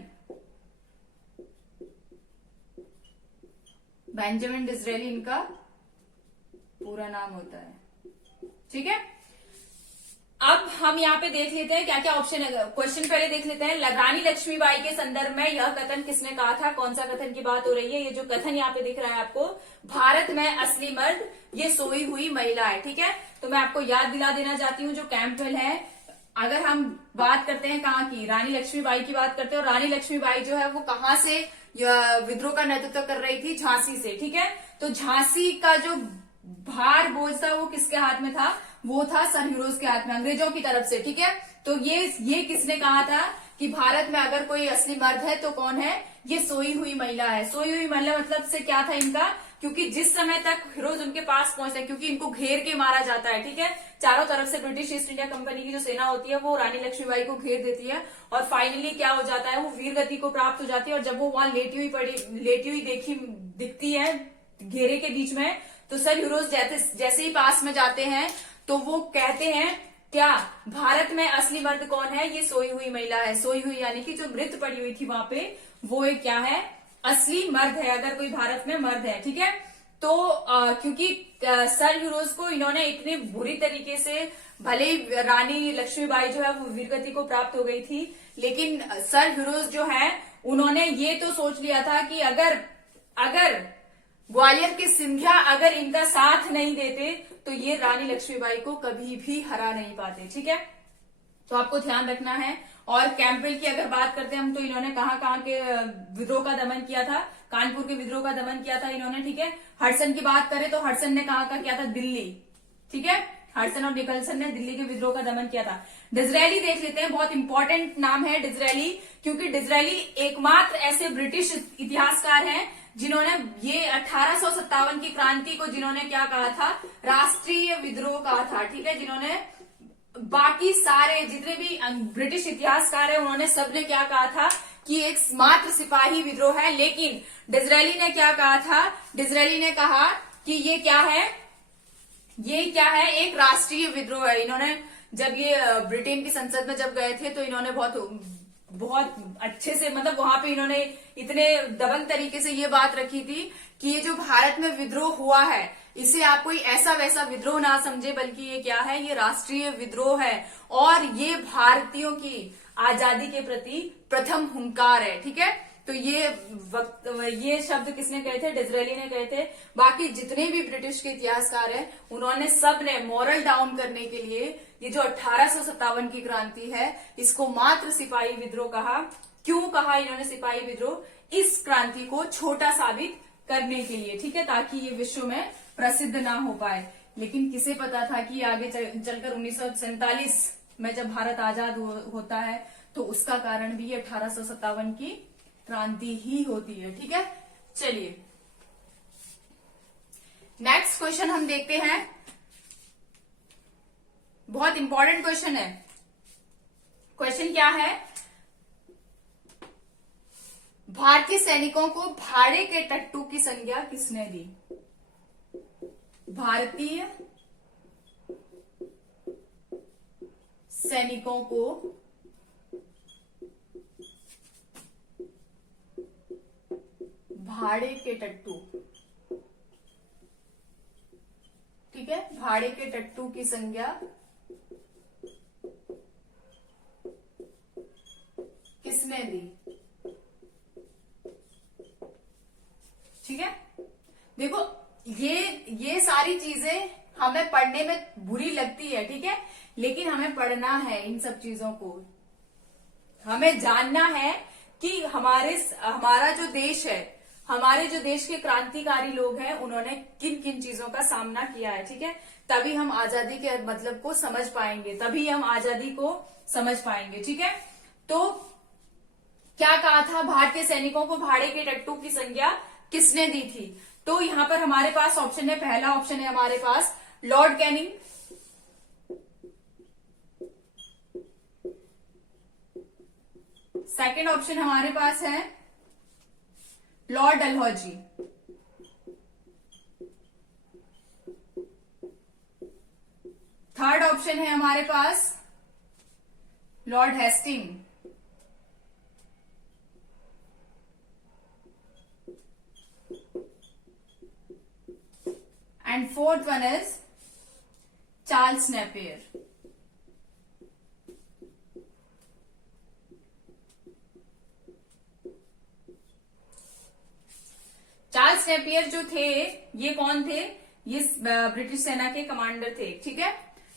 बेंजामिन डिज़रायली इनका पूरा नाम होता है। ठीक है, अब हम यहाँ पे देख लेते हैं क्या क्या ऑप्शन है। क्वेश्चन पहले देख लेते हैं, रानी लक्ष्मीबाई के संदर्भ में यह कथन किसने कहा था? कौन सा कथन की बात हो रही है? ये जो कथन यहाँ पे दिख रहा है आपको, भारत में असली मर्द ये सोई हुई महिला है। ठीक है, तो मैं आपको याद दिला देना चाहती हूँ, जो कैंपबेल है, अगर हम बात करते हैं कहाँ की, रानी लक्ष्मीबाई की बात करते हैं, और रानी लक्ष्मीबाई जो है वो कहाँ से विद्रोह का नेतृत्व कर रही थी? झांसी से। ठीक है, तो झांसी का जो भार बोझ था वो किसके हाथ में था? वो था सर ह्यूरोज के हाथ में, अंग्रेजों की तरफ से। ठीक है, तो ये किसने कहा था कि भारत में अगर कोई असली मर्द है तो कौन है? ये सोई हुई महिला है। सोई हुई महिला मतलब से क्या था इनका? क्योंकि जिस समय तक ह्यूरोज उनके पास पहुंचते हैं, क्योंकि इनको घेर के मारा जाता है। ठीक है, चारों तरफ से ब्रिटिश ईस्ट इंडिया कंपनी की जो सेना होती है वो रानी लक्ष्मीबाई को घेर देती है, और फाइनली क्या हो जाता है? वो वीर गति को प्राप्त हो जाती है। और जब वो वहां लेटी हुई दिखती है घेरे के बीच में, तो सर ह्यूरोज जैसे ही पास में जाते हैं तो वो कहते हैं क्या? भारत में असली मर्द कौन है? ये सोई हुई महिला है। सोई हुई यानी कि जो मृत पड़ी हुई थी वहां पे, वो एक क्या है? असली मर्द है, अगर कोई भारत में मर्द है। ठीक है, तो क्योंकि सर ह्यूरोज को इन्होंने इतने बुरी तरीके से, भले ही रानी लक्ष्मीबाई जो है वो वीरगति को प्राप्त हो गई थी, लेकिन सर ह्यूरोज जो है उन्होंने ये तो सोच लिया था कि अगर ग्वालियर के सिंधिया अगर इनका साथ नहीं देते तो ये रानी लक्ष्मीबाई को कभी भी हरा नहीं पाते। ठीक है, तो आपको ध्यान रखना है। और कैंपबेल की अगर बात करते हैं हम, तो इन्होंने कहां के विद्रोह का दमन किया था? कानपुर के विद्रोह का दमन किया था इन्होंने। ठीक है, हडसन की बात करें तो हडसन ने कहां का किया था? दिल्ली। ठीक है, हडसन और निकलसन ने दिल्ली के विद्रोह का दमन किया था। डिज़रायली देख लेते हैं, बहुत इंपॉर्टेंट नाम है डिज़रायली, क्योंकि डिज़रायली एकमात्र ऐसे ब्रिटिश इतिहासकार हैं जिन्होंने ये 1857 की क्रांति को जिन्होंने क्या कहा था? राष्ट्रीय विद्रोह कहा था। ठीक है, जिन्होंने, बाकी सारे जितने भी ब्रिटिश इतिहासकार हैं उन्होंने सबने क्या कहा था कि एक मात्र सिपाही विद्रोह है, लेकिन डिज़रायली ने क्या कहा था? डिज़रायली ने कहा कि ये क्या है? एक राष्ट्रीय विद्रोह है। इन्होंने जब ये ब्रिटेन की संसद में जब गए थे तो इन्होंने बहुत अच्छे से, मतलब वहां पे इन्होंने इतने दबंग तरीके से ये बात रखी थी कि ये जो भारत में विद्रोह हुआ है इसे आप कोई ऐसा वैसा विद्रोह ना समझे, बल्कि ये क्या है? ये राष्ट्रीय विद्रोह है, और ये भारतीयों की आजादी के प्रति प्रथम हुंकार है। ठीक है, तो ये शब्द किसने कहे थे? डिज़रायली ने कहे थे। बाकी जितने भी ब्रिटिश के इतिहासकार हैं उन्होंने सब ने मोरल डाउन करने के लिए ये जो 1857 की क्रांति है इसको मात्र सिपाही विद्रोह कहा। क्यों कहा इन्होंने सिपाही विद्रोह? इस क्रांति को छोटा साबित करने के लिए, ठीक है, ताकि ये विश्व में प्रसिद्ध ना हो पाए। लेकिन किसे पता था कि आगे चलकर 1947 में जब भारत आजाद होता है तो उसका कारण भी 1857 की क्रांति ही होती है, ठीक है। चलिए नेक्स्ट क्वेश्चन हम देखते हैं। बहुत इंपॉर्टेंट क्वेश्चन है। क्वेश्चन क्या है? भारतीय सैनिकों को भाड़े के टट्टू की संज्ञा किसने दी? भारतीय सैनिकों को भाड़े के टट्टू, ठीक है, भाड़े के टट्टू की संज्ञा किसने दी? ठीक है, देखो ये सारी चीजें हमें पढ़ने में बुरी लगती है, ठीक है, लेकिन हमें पढ़ना है इन सब चीजों को। हमें जानना है कि हमारा जो देश है, हमारे जो देश के क्रांतिकारी लोग हैं उन्होंने किन किन चीजों का सामना किया है, ठीक है। तभी हम आजादी के मतलब को समझ पाएंगे, तभी हम आजादी को समझ पाएंगे, ठीक है। तो क्या कहा था? भारतीय सैनिकों को भाड़े के टट्टू की संज्ञा किसने दी थी? तो यहां पर हमारे पास ऑप्शन है, पहला ऑप्शन है हमारे पास लॉर्ड कैनिंग, सेकंड ऑप्शन हमारे पास है लॉर्ड डलहौजी, थर्ड ऑप्शन है हमारे पास lord Hasting, and fourth one is Charles Napier. Charles Napier जो थे ये कौन थे? ये ब्रिटिश सेना के कमांडर थे, ठीक है,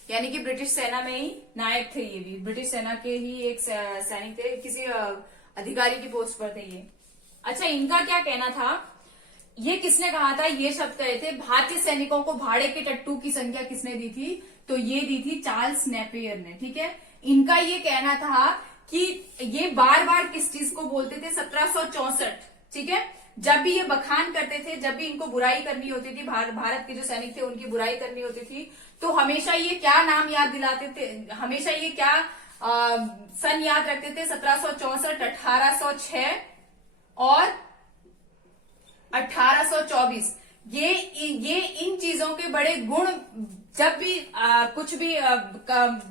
यानी कि ब्रिटिश सेना में ही नायक थे। ये भी ब्रिटिश सेना के ही एक सैनिक थे, किसी अधिकारी की पोस्ट पर थे ये। अच्छा, इनका क्या कहना था? ये किसने कहा था? ये शब्द कहे थे भारतीय सैनिकों को भाड़े के टट्टू की संख्या किसने दी थी? तो ये दी थी चार्ल्स नेपियर ने, ठीक है। इनका ये कहना था कि ये बार बार किस चीज को बोलते थे? 1764, ठीक है, जब भी ये बखान करते थे, जब भी इनको बुराई करनी होती थी, भारत के जो सैनिक थे उनकी बुराई करनी होती थी, तो हमेशा ये क्या नाम याद दिलाते थे? हमेशा ये क्या सन याद रखते थे? 1764, 1806 और 1824। ये इन चीजों के बड़े गुण, जब भी कुछ भी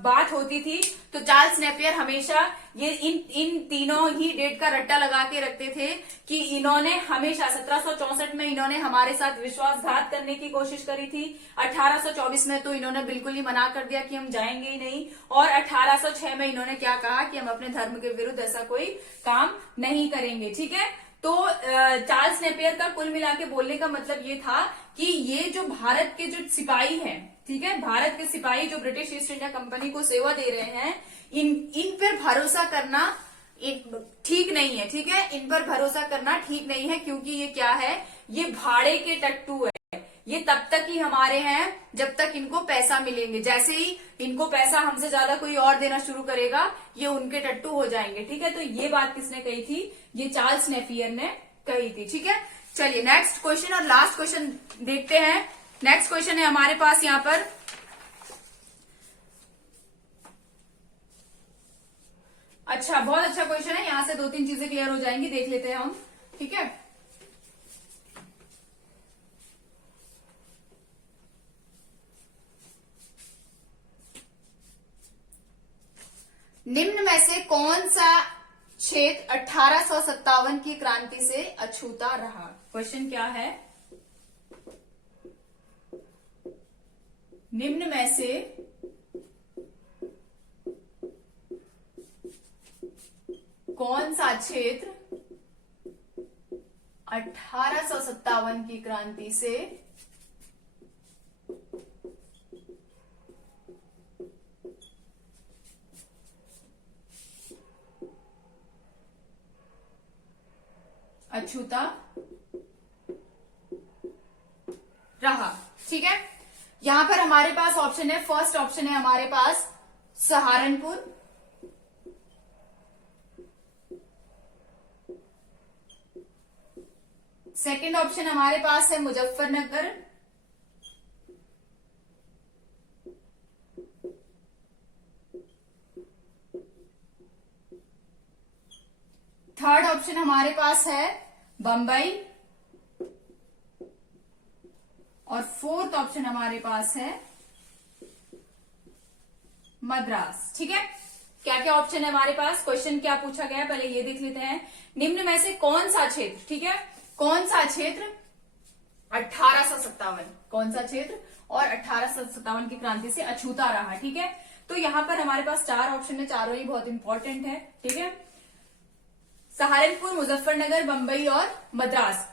बात होती थी तो चार्ल्स नेपियर हमेशा ये इन तीनों ही डेट का रट्टा लगा के रखते थे कि इन्होंने हमेशा 1764 में इन्होंने हमारे साथ विश्वासघात करने की कोशिश करी थी, 1824 में तो इन्होंने बिल्कुल ही मना कर दिया कि हम जाएंगे ही नहीं, और 1806 में इन्होंने क्या कहा कि हम अपने धर्म के विरुद्ध ऐसा कोई काम नहीं करेंगे, ठीक है। तो चार्ल्स नेपियर का कुल मिला के बोलने का मतलब ये था कि ये जो भारत के जो सिपाही हैं, ठीक है, भारत के सिपाही जो ब्रिटिश ईस्ट इंडिया कंपनी को सेवा दे रहे हैं, इन पर भरोसा करना ठीक नहीं है, ठीक है, इन पर भरोसा करना ठीक नहीं है, क्योंकि ये क्या है? ये भाड़े के टट्टू है। ये तब तक ही हमारे हैं जब तक इनको पैसा मिलेंगे, जैसे ही इनको पैसा हमसे ज्यादा कोई और देना शुरू करेगा ये उनके टट्टू हो जाएंगे, ठीक है। तो ये बात किसने कही थी? ये चार्ल्स नेपियर ने कही थी, ठीक है। चलिए नेक्स्ट क्वेश्चन और लास्ट क्वेश्चन देखते हैं। नेक्स्ट क्वेश्चन है हमारे पास यहाँ पर, अच्छा, बहुत अच्छा क्वेश्चन है, यहां से 2-3 चीजें क्लियर हो जाएंगी, देख लेते हैं हम, ठीक है। निम्न में से कौन सा क्षेत्र 1857 की क्रांति से अछूता रहा? क्वेश्चन क्या है? निम्न में से कौन सा क्षेत्र 1857 की क्रांति से अछूता रहा। ठीक है, यहां पर हमारे पास ऑप्शन है, फर्स्ट ऑप्शन है हमारे पास सहारनपुर, सेकंड ऑप्शन हमारे पास है मुजफ्फरनगर, थर्ड ऑप्शन हमारे पास है बंबई, और फोर्थ ऑप्शन हमारे पास है मद्रास। ठीक है, क्या क्या ऑप्शन है हमारे पास, क्वेश्चन क्या पूछा गया है पहले ये देख लेते हैं। निम्न में से कौन सा क्षेत्र, ठीक है, कौन सा क्षेत्र 1857, कौन सा क्षेत्र और 1857 की क्रांति से अछूता रहा। ठीक है, तो यहां पर हमारे पास चार ऑप्शन है, चारों ही बहुत इंपॉर्टेंट है। ठीक है, सहारनपुर, मुजफ्फरनगर, बंबई और मद्रास।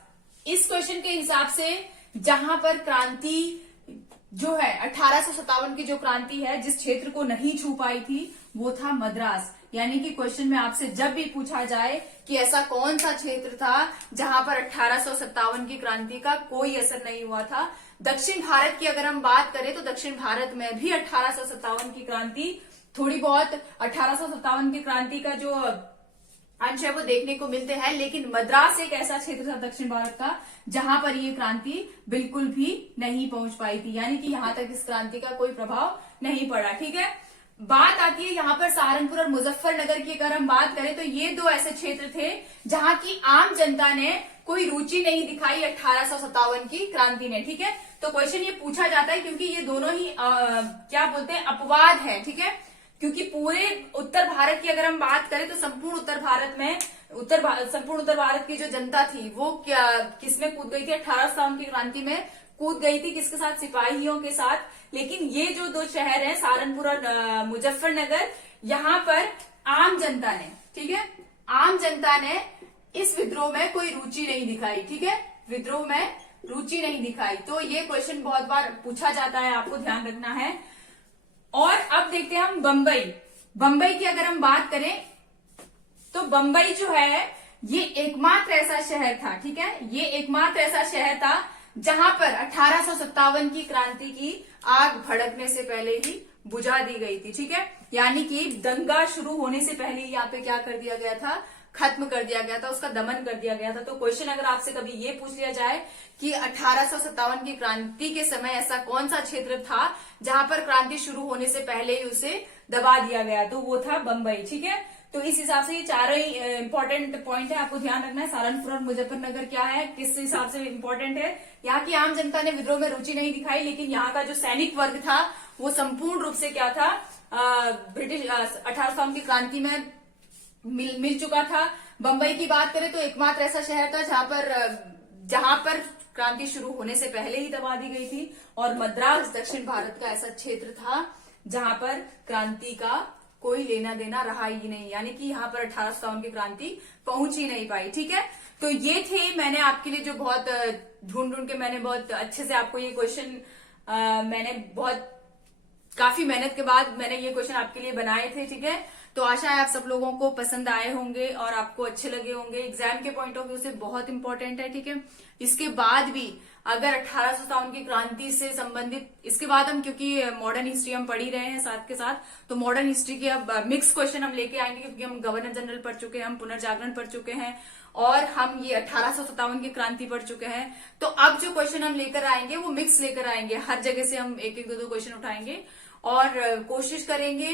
इस क्वेश्चन के हिसाब से जहां पर क्रांति जो है 1857 की जो क्रांति है, जिस क्षेत्र को नहीं छू पाई थी वो था मद्रास। यानी कि क्वेश्चन में आपसे जब भी पूछा जाए कि ऐसा कौन सा क्षेत्र था जहां पर 1857 की क्रांति का कोई असर नहीं हुआ था। दक्षिण भारत की अगर हम बात करें तो दक्षिण भारत में भी 1857 की क्रांति थोड़ी बहुत 1857 की क्रांति का जो अंश है वो देखने को मिलते हैं, लेकिन मद्रास एक ऐसा क्षेत्र था दक्षिण भारत का जहां पर ये क्रांति बिल्कुल भी नहीं पहुंच पाई थी, यानी कि यहां तक इस क्रांति का कोई प्रभाव नहीं पड़ा। ठीक है, बात आती है यहाँ पर सहारनपुर और मुजफ्फरनगर की। अगर हम बात करें तो ये दो ऐसे क्षेत्र थे जहां की आम जनता ने कोई रुचि नहीं दिखाई 1857 की क्रांति ने। ठीक है, तो क्वेश्चन ये पूछा जाता है क्योंकि ये दोनों ही क्या बोलते हैं, अपवाद है। ठीक है, क्योंकि पूरे उत्तर भारत की अगर हम बात करें तो संपूर्ण उत्तर भारत में संपूर्ण उत्तर भारत की जो जनता थी वो क्या किसमें कूद गई थी, 1857 की क्रांति में कूद गई थी। किसके साथ, सिपाहियों के साथ। लेकिन ये जो दो शहर हैं सहारनपुर और मुजफ्फरनगर, यहाँ पर आम जनता ने, ठीक है, आम जनता ने इस विद्रोह में कोई रुचि नहीं दिखाई। ठीक है, विद्रोह में रुचि नहीं दिखाई। तो ये क्वेश्चन बहुत बार पूछा जाता है, आपको ध्यान रखना है। और अब देखते हैं हम बंबई। बंबई की अगर हम बात करें तो बंबई जो है ये एकमात्र ऐसा शहर था, ठीक है, ये एकमात्र ऐसा शहर था जहां पर 1857 की क्रांति की आग भड़कने से पहले ही बुझा दी गई थी। ठीक है, यानी कि दंगा शुरू होने से पहले ही यहाँ पे क्या कर दिया गया था, खत्म कर दिया गया था, उसका दमन कर दिया गया था। तो क्वेश्चन अगर आपसे कभी ये पूछ लिया जाए कि 1857 की क्रांति के समय ऐसा कौन सा क्षेत्र था जहां पर क्रांति शुरू होने से पहले ही उसे दबा दिया गया, तो वो था बंबई। ठीक है, तो इस हिसाब से ये चारों ही इंपॉर्टेंट पॉइंट है, आपको ध्यान रखना है। सहारनपुर और मुजफ्फरनगर क्या है, किस हिसाब से इंपॉर्टेंट है। यहाँ की आम जनता ने विद्रोह में रुचि नहीं दिखाई, लेकिन यहाँ का जो सैनिक वर्ग था वो संपूर्ण रूप से क्या था, ब्रिटिश 1857 की क्रांति में मिल चुका था। बंबई की बात करें तो एकमात्र ऐसा शहर था जहां पर क्रांति शुरू होने से पहले ही दबा दी गई थी। और मद्रास दक्षिण भारत का ऐसा क्षेत्र था जहां पर क्रांति का कोई लेना देना रहा ही नहीं, यानी कि यहाँ पर 1857 की क्रांति पहुंच ही नहीं पाई। ठीक है, तो ये थे मैंने आपके लिए जो बहुत ढूंढ के मैंने बहुत अच्छे से आपको ये क्वेश्चन मैंने बहुत काफी मेहनत के बाद मैंने ये क्वेश्चन आपके लिए बनाए थे। ठीक है, तो आशा है आप सब लोगों को पसंद आए होंगे और आपको अच्छे लगे होंगे। एग्जाम के पॉइंट ऑफ व्यू से बहुत इंपॉर्टेंट है। ठीक है, इसके बाद भी अगर 1857 की क्रांति से संबंधित, इसके बाद हम क्योंकि मॉडर्न हिस्ट्री हम पढ़ ही रहे हैं साथ के साथ, तो मॉडर्न हिस्ट्री के अब मिक्स क्वेश्चन हम लेके आएंगे, क्योंकि हम गवर्नर जनरल पढ़ चुके हैं, हम पुनर्जागरण पढ़ चुके हैं और हम ये 1857 की क्रांति पढ़ चुके हैं। तो अब जो क्वेश्चन हम लेकर आएंगे वो मिक्स लेकर आएंगे, हर जगह से हम एक एक दो क्वेश्चन उठाएंगे और कोशिश करेंगे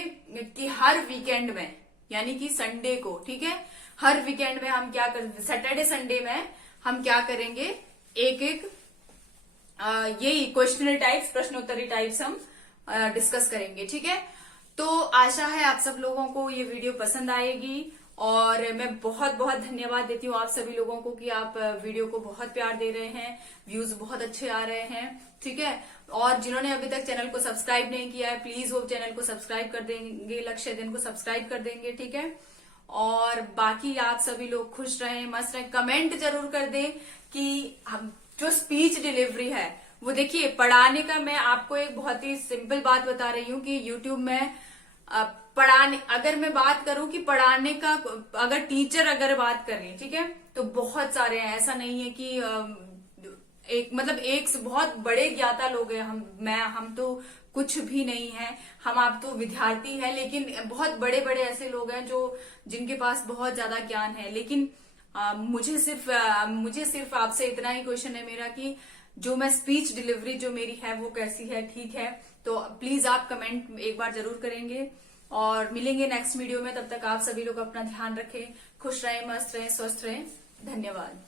कि हर वीकेंड में, यानी कि संडे को, ठीक है, हर वीकेंड में हम क्या करेंगे, सैटरडे संडे में हम क्या करेंगे, एक एक यही क्वेश्चनरी टाइप्स, प्रश्नोत्तरी टाइप्स हम डिस्कस करेंगे। ठीक है, तो आशा है आप सब लोगों को ये वीडियो पसंद आएगी और मैं बहुत बहुत धन्यवाद देती हूँ आप सभी लोगों को कि आप वीडियो को बहुत प्यार दे रहे हैं, व्यूज बहुत अच्छे आ रहे हैं। ठीक है, और जिन्होंने अभी तक चैनल को सब्सक्राइब नहीं किया है प्लीज वो चैनल को सब्सक्राइब कर देंगे, लक्ष्य अध्ययन को सब्सक्राइब कर देंगे। ठीक है, और बाकी आप सभी लोग खुश रहें, मस्त रहें। कमेंट जरूर कर दें कि हम जो स्पीच डिलीवरी है वो, देखिए पढ़ाने का मैं आपको एक बहुत ही सिंपल बात बता रही हूँ कि यूट्यूब में पढ़ाने, अगर मैं बात करूं कि पढ़ाने का, अगर टीचर अगर बात करें, ठीक है, तो बहुत सारे हैं। ऐसा नहीं है कि एक मतलब एक बहुत बड़े ज्ञाता लोग हैं हम तो कुछ भी नहीं है। हम आप तो विद्यार्थी हैं, लेकिन बहुत बड़े बड़े ऐसे लोग हैं जो जिनके पास बहुत ज्यादा ज्ञान है। लेकिन मुझे सिर्फ आपसे इतना ही क्वेश्चन है मेरा कि जो मैं स्पीच डिलीवरी जो मेरी है वो कैसी है, ठीक है? तो प्लीज आप कमेंट एक बार जरूर करेंगे और मिलेंगे नेक्स्ट वीडियो में। तब तक आप सभी लोग अपना ध्यान रखें, खुश रहें, मस्त रहें, स्वस्थ रहें। धन्यवाद।